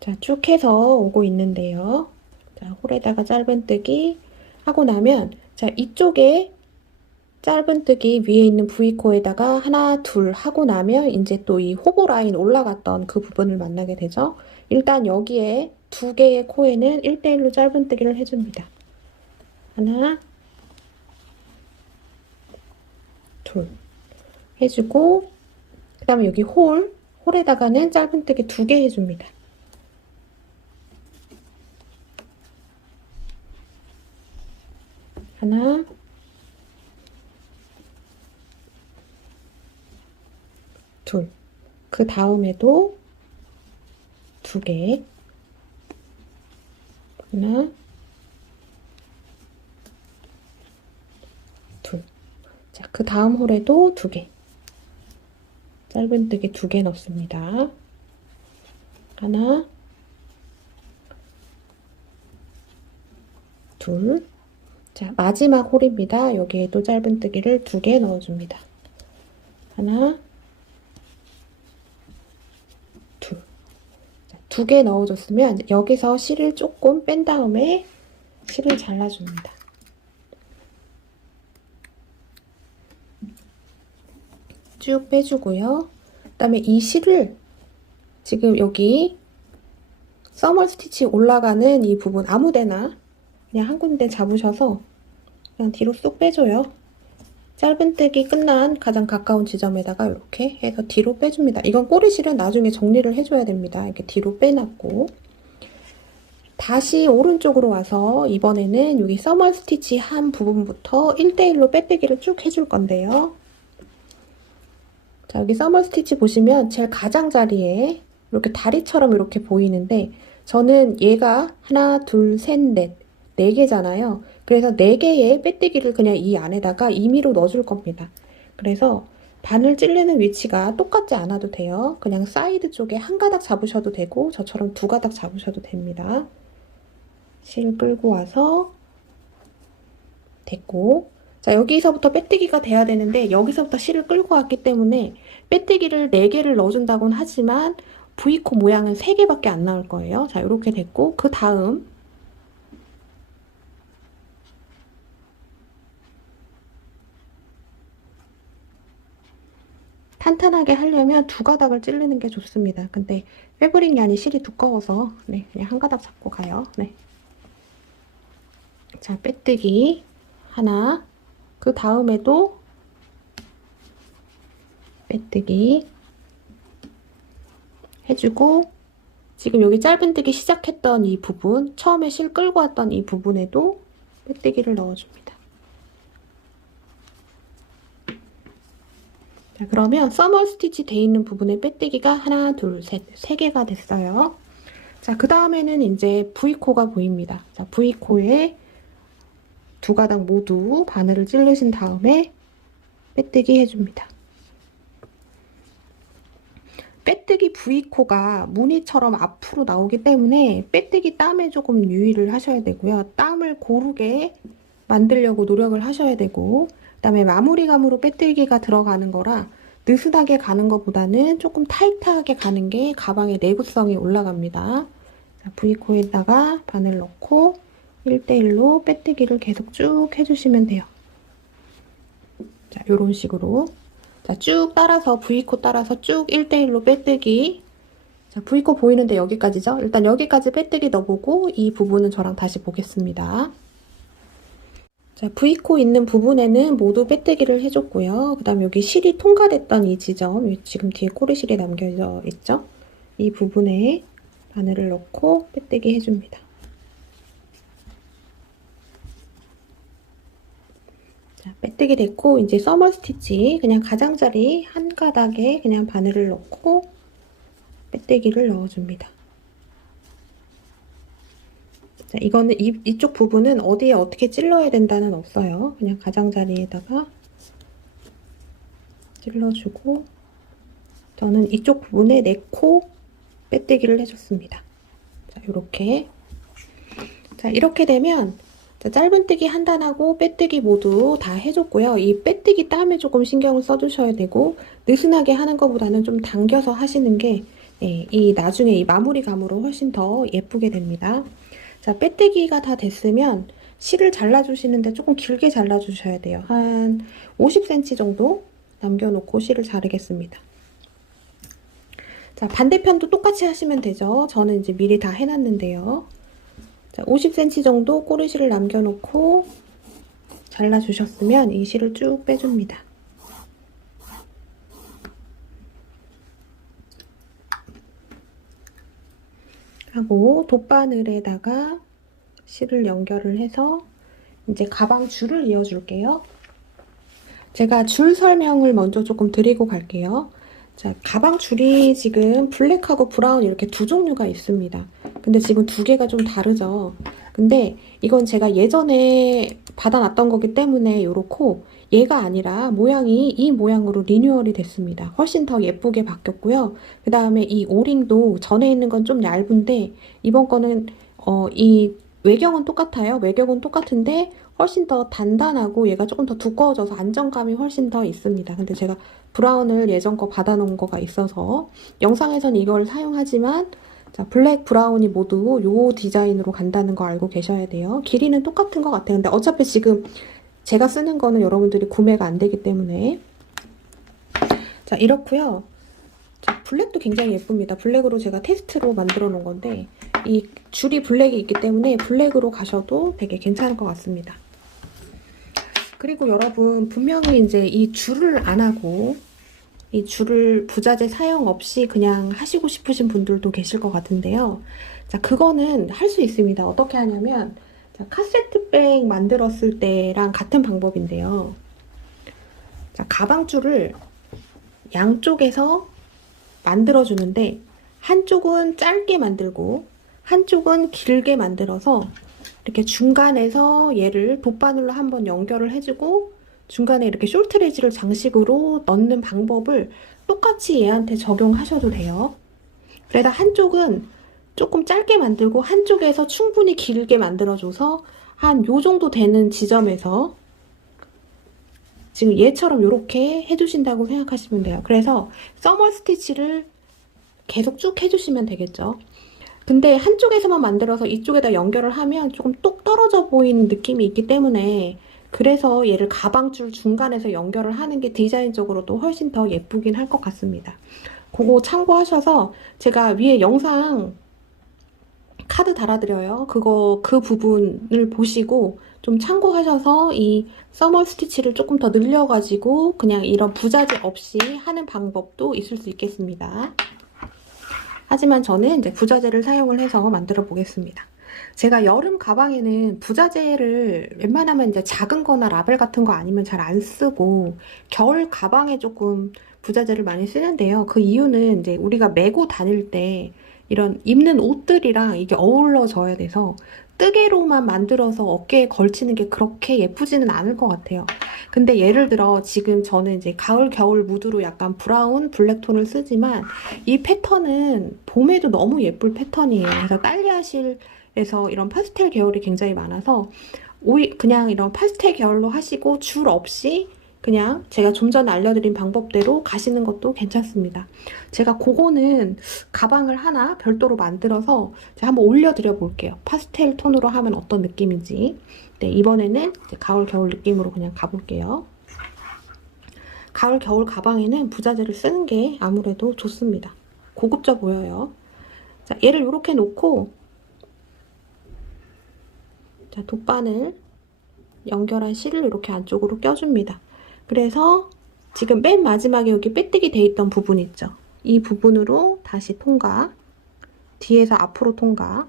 자, 쭉 해서 오고 있는데요. 자, 홀에다가 짧은뜨기 하고 나면 자, 이쪽에 짧은뜨기 위에 있는 V코에다가 하나, 둘 하고 나면 이제 또 이 호보 라인 올라갔던 그 부분을 만나게 되죠. 일단 여기에 2개의 코에는 1대1로 짧은뜨기를 해줍니다. 하나, 둘 해주고 그 다음에 여기 홀에다가는 짧은뜨기 2개 해줍니다. 하나, 둘. 그 다음에도 2개. 하나, 둘. 자, 그 다음 홀에도 2개. 짧은뜨기 2개 넣습니다. 하나, 둘. 자, 마지막 홀입니다. 여기에도 짧은뜨기를 2개 넣어줍니다. 하나, 둘. 자, 2개 넣어줬으면 여기서 실을 조금 뺀 다음에 실을 잘라줍니다. 쭉 빼주고요. 그 다음에 이 실을 지금 여기 써멀 스티치 올라가는 이 부분 아무데나 그냥 한 군데 잡으셔서 그냥 뒤로 쏙 빼줘요. 짧은뜨기 끝난 가장 가까운 지점에다가 이렇게 해서 뒤로 빼줍니다. 이건 꼬리실은 나중에 정리를 해줘야 됩니다. 이렇게 뒤로 빼놨고, 다시 오른쪽으로 와서 이번에는 여기 써멀 스티치 한 부분부터 1대1로 빼뜨기를 쭉 해줄 건데요. 자, 여기 써멀 스티치 보시면 제일 가장자리에 이렇게 다리처럼 이렇게 보이는데, 저는 얘가 하나, 둘, 셋, 넷, 4개잖아요. 그래서 4개의 빼뜨기를 그냥 이 안에다가 임의로 넣어줄 겁니다. 그래서 바늘 찌르는 위치가 똑같지 않아도 돼요. 그냥 사이드 쪽에 한 가닥 잡으셔도 되고 저처럼 2가닥 잡으셔도 됩니다. 실 끌고 와서 됐고, 자, 여기서부터 빼뜨기가 돼야 되는데 여기서부터 실을 끌고 왔기 때문에 빼뜨기를 4개를 넣어준다고는 하지만 V코 모양은 3개밖에 안 나올 거예요. 자, 이렇게 됐고, 그 다음 탄탄하게 하려면 2가닥을 찌르는 게 좋습니다. 근데 패브릭 얀이 실이 두꺼워서 네, 그냥 한 가닥 잡고 가요. 네. 자, 빼뜨기 하나, 그 다음에도 빼뜨기 해주고, 지금 여기 짧은뜨기 시작했던 이 부분, 처음에 실 끌고 왔던 이 부분에도 빼뜨기를 넣어줍니다. 자, 그러면 써멀 스티치 돼 있는 부분에 빼뜨기가 하나, 둘, 셋, 3개가 됐어요. 자, 그 다음에는 이제 V코가 보입니다. 자, V코에 2가닥 모두 바늘을 찌르신 다음에 빼뜨기 해줍니다. 빼뜨기 V코가 무늬처럼 앞으로 나오기 때문에 빼뜨기 땀에 조금 유의를 하셔야 되고요. 땀을 고르게 만들려고 노력을 하셔야 되고, 그 다음에 마무리감으로 빼뜨기가 들어가는 거라 느슨하게 가는 것보다는 조금 타이트하게 가는 게 가방의 내구성이 올라갑니다. 자, V코에다가 바늘 넣고 1대1로 빼뜨기를 계속 쭉 해주시면 돼요. 자, 요런 식으로. 자, 쭉 따라서 V코 따라서 쭉 1대1로 빼뜨기. 자, V코 보이는데 여기까지죠? 일단 여기까지 빼뜨기 넣어보고 이 부분은 저랑 다시 보겠습니다. 자, V코 있는 부분에는 모두 빼뜨기를 해줬고요. 그 다음에 여기 실이 통과됐던 이 지점, 지금 뒤에 꼬리실이 남겨져 있죠? 이 부분에 바늘을 넣고 빼뜨기 해줍니다. 자, 빼뜨기 됐고, 이제 써멀 스티치 그냥 가장자리 한 가닥에 그냥 바늘을 넣고 빼뜨기를 넣어줍니다. 자, 이거는 이쪽 부분은 어디에 어떻게 찔러야 된다는 없어요. 그냥 가장자리에다가 찔러주고, 저는 이쪽 부분에 4코 빼뜨기를 해줬습니다. 자, 이렇게. 자, 이렇게 되면 자, 짧은뜨기 한 단하고 빼뜨기 모두 다 해줬고요. 이 빼뜨기 땀에 조금 신경을 써주셔야 되고, 느슨하게 하는 것보다는 좀 당겨서 하시는 게 이 나중에 이 마무리감으로 훨씬 더 예쁘게 됩니다. 자, 빼뜨기가 다 됐으면 실을 잘라주시는데 조금 길게 잘라주셔야 돼요. 한 50cm 정도 남겨놓고 실을 자르겠습니다. 자, 반대편도 똑같이 하시면 되죠. 저는 이제 미리 다 해놨는데요. 자, 50cm 정도 꼬리실을 남겨놓고 잘라주셨으면 이 실을 쭉 빼줍니다. 하고 돗바늘에다가 실을 연결을 해서 이제 가방 줄을 이어줄게요. 제가 줄 설명을 먼저 조금 드리고 갈게요. 자, 가방 줄이 지금 블랙하고 브라운 이렇게 2종류가 있습니다. 근데 지금 2개가 좀 다르죠. 근데 이건 제가 예전에 받아놨던 거기 때문에 이렇고, 얘가 아니라 모양이 이 모양으로 리뉴얼이 됐습니다. 훨씬 더 예쁘게 바뀌었고요. 그 다음에 이 오링도 전에 있는 건 좀 얇은데 이번 거는 이 외경은 똑같아요. 외경은 똑같은데 훨씬 더 단단하고 얘가 조금 더 두꺼워져서 안정감이 훨씬 더 있습니다. 근데 제가 브라운을 예전 거 받아놓은 거가 있어서 영상에선 이걸 사용하지만, 자, 블랙, 브라운이 모두 요 디자인으로 간다는 거 알고 계셔야 돼요. 길이는 똑같은 것 같아요. 근데 어차피 지금 제가 쓰는 거는 여러분들이 구매가 안 되기 때문에. 자, 이렇고요. 자, 블랙도 굉장히 예쁩니다. 블랙으로 제가 테스트로 만들어 놓은 건데 이 줄이 블랙이 있기 때문에 블랙으로 가셔도 되게 괜찮을 것 같습니다. 그리고 여러분 분명히 이제 이 줄을 안 하고 이 줄을 부자재 사용 없이 그냥 하시고 싶으신 분들도 계실 것 같은데요. 자, 그거는 할 수 있습니다. 어떻게 하냐면 자, 카세트백 만들었을 때랑 같은 방법인데요. 자, 가방줄을 양쪽에서 만들어주는데 한쪽은 짧게 만들고 한쪽은 길게 만들어서 이렇게 중간에서 얘를 돗바늘로 한번 연결을 해주고 중간에 이렇게 숄트레지를 장식으로 넣는 방법을 똑같이 얘한테 적용하셔도 돼요. 그래서 한쪽은 조금 짧게 만들고 한쪽에서 충분히 길게 만들어줘서 한 요 정도 되는 지점에서 지금 얘처럼 이렇게 해주신다고 생각하시면 돼요. 그래서 써머 스티치를 계속 쭉 해주시면 되겠죠. 근데 한쪽에서만 만들어서 이쪽에다 연결을 하면 조금 똑 떨어져 보이는 느낌이 있기 때문에 그래서 얘를 가방줄 중간에서 연결을 하는 게 디자인적으로도 훨씬 더 예쁘긴 할 것 같습니다. 그거 참고하셔서 제가 위에 영상 카드 달아드려요. 그 부분을 보시고 좀 참고하셔서 이 써머 스티치를 조금 더 늘려가지고 그냥 이런 부자재 없이 하는 방법도 있을 수 있겠습니다. 하지만 저는 이제 부자재를 사용을 해서 만들어 보겠습니다. 제가 여름 가방에는 부자재를 웬만하면 이제 작은 거나 라벨 같은 거 아니면 잘 안 쓰고 겨울 가방에 조금 부자재를 많이 쓰는데요. 그 이유는 이제 우리가 메고 다닐 때 이런 입는 옷들이랑 이게 어우러져야 돼서 뜨개로만 만들어서 어깨에 걸치는 게 그렇게 예쁘지는 않을 것 같아요. 근데 예를 들어 지금 저는 이제 가을 겨울 무드로 약간 브라운 블랙 톤을 쓰지만 이 패턴은 봄에도 너무 예쁠 패턴이에요. 그래서 딸리아실에서 이런 파스텔 계열이 굉장히 많아서 그냥 이런 파스텔 계열로 하시고 줄 없이 그냥 제가 좀 전에 알려드린 방법대로 가시는 것도 괜찮습니다. 제가 그거는 가방을 하나 별도로 만들어서 제가 한번 올려드려 볼게요. 파스텔 톤으로 하면 어떤 느낌인지. 네, 이번에는 이제 가을 겨울 느낌으로 그냥 가볼게요. 가을 겨울 가방에는 부자재를 쓰는 게 아무래도 좋습니다. 고급져 보여요. 자, 얘를 이렇게 놓고 자, 돗바늘 연결한 실을 이렇게 안쪽으로 껴줍니다. 그래서 지금 맨 마지막에 여기 빼뜨기 돼 있던 부분 있죠? 이 부분으로 다시 통과, 뒤에서 앞으로 통과.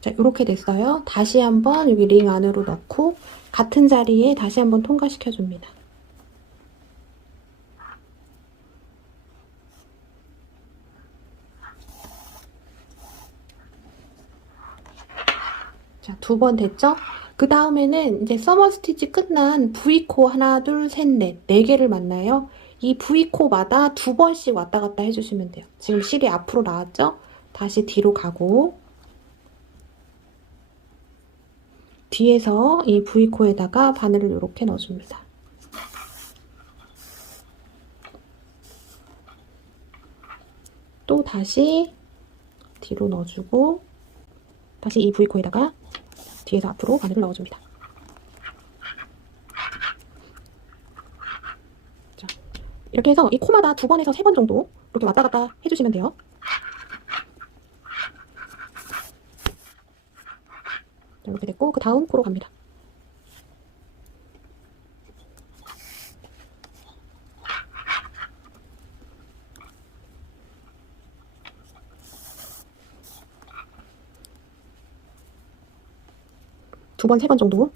자, 이렇게 됐어요. 다시 한번 여기 링 안으로 넣고 같은 자리에 다시 한번 통과시켜 줍니다. 자, 2번 됐죠? 그 다음에는 이제 서머 스티치 끝난 V코 하나, 둘, 셋, 넷, 4개를 만나요. 이 V코마다 2번씩 왔다 갔다 해주시면 돼요. 지금 실이 앞으로 나왔죠? 다시 뒤로 가고 뒤에서 이 V코에다가 바늘을 이렇게 넣어줍니다. 또 다시 뒤로 넣어주고 다시 이 V코에다가 뒤에서 앞으로 바늘을 넣어줍니다. 자, 이렇게 해서 이 코마다 2번에서 3번 정도 이렇게 왔다 갔다 해주시면 돼요. 이렇게 됐고 그 다음 코로 갑니다. 두 번, 3번 정도.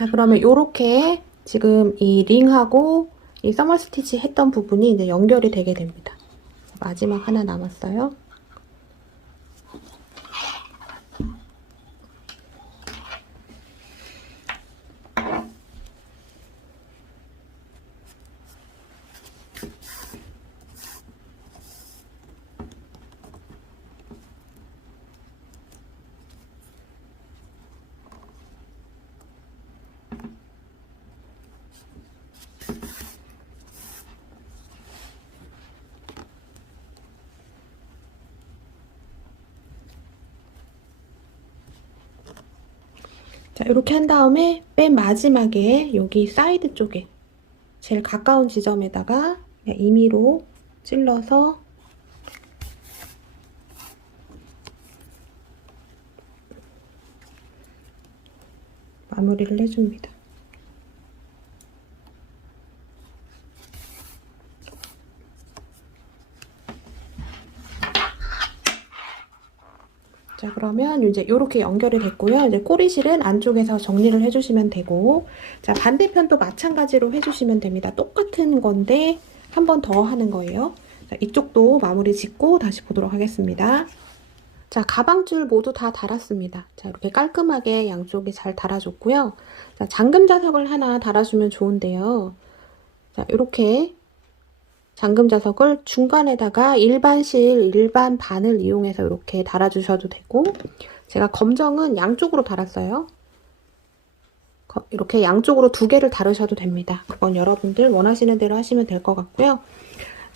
자, 그러면 요렇게 지금 이 링하고 이 써머 스티치 했던 부분이 이제 연결이 되게 됩니다. 마지막 하나 남았어요. 자, 이렇게 한 다음에 맨 마지막에 여기 사이드 쪽에 제일 가까운 지점에다가 임의로 찔러서 마무리를 해줍니다. 자, 그러면 이제 이렇게 연결이 됐고요. 이제 꼬리실은 안쪽에서 정리를 해주시면 되고, 자, 반대편도 마찬가지로 해주시면 됩니다. 똑같은 건데 한 번 더 하는 거예요. 자, 이쪽도 마무리 짓고 다시 보도록 하겠습니다. 자, 가방줄 모두 다 달았습니다. 자, 이렇게 깔끔하게 양쪽이 잘 달아줬고요. 자, 잠금 자석을 하나 달아주면 좋은데요. 자, 이렇게 잠금 자석을 중간에다가 일반 실, 일반 바늘 이용해서 이렇게 달아주셔도 되고, 제가 검정은 양쪽으로 달았어요. 이렇게 양쪽으로 2개를 달으셔도 됩니다. 그건 여러분들 원하시는 대로 하시면 될 것 같고요.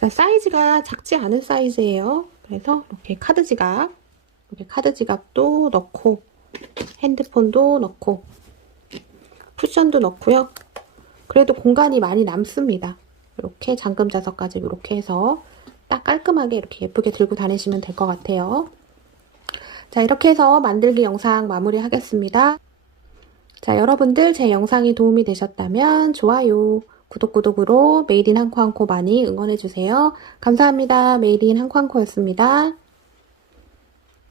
자, 사이즈가 작지 않은 사이즈예요. 그래서 이렇게 카드 지갑도 넣고, 핸드폰도 넣고, 쿠션도 넣고요. 그래도 공간이 많이 남습니다. 이렇게 잠금 자석까지 이렇게 해서 딱 깔끔하게 이렇게 예쁘게 들고 다니시면 될 것 같아요. 자, 이렇게 해서 만들기 영상 마무리 하겠습니다. 자, 여러분들 제 영상이 도움이 되셨다면 좋아요, 구독으로 메이드 인 한코한코 많이 응원해주세요. 감사합니다. 메이드 인 한코한코였습니다.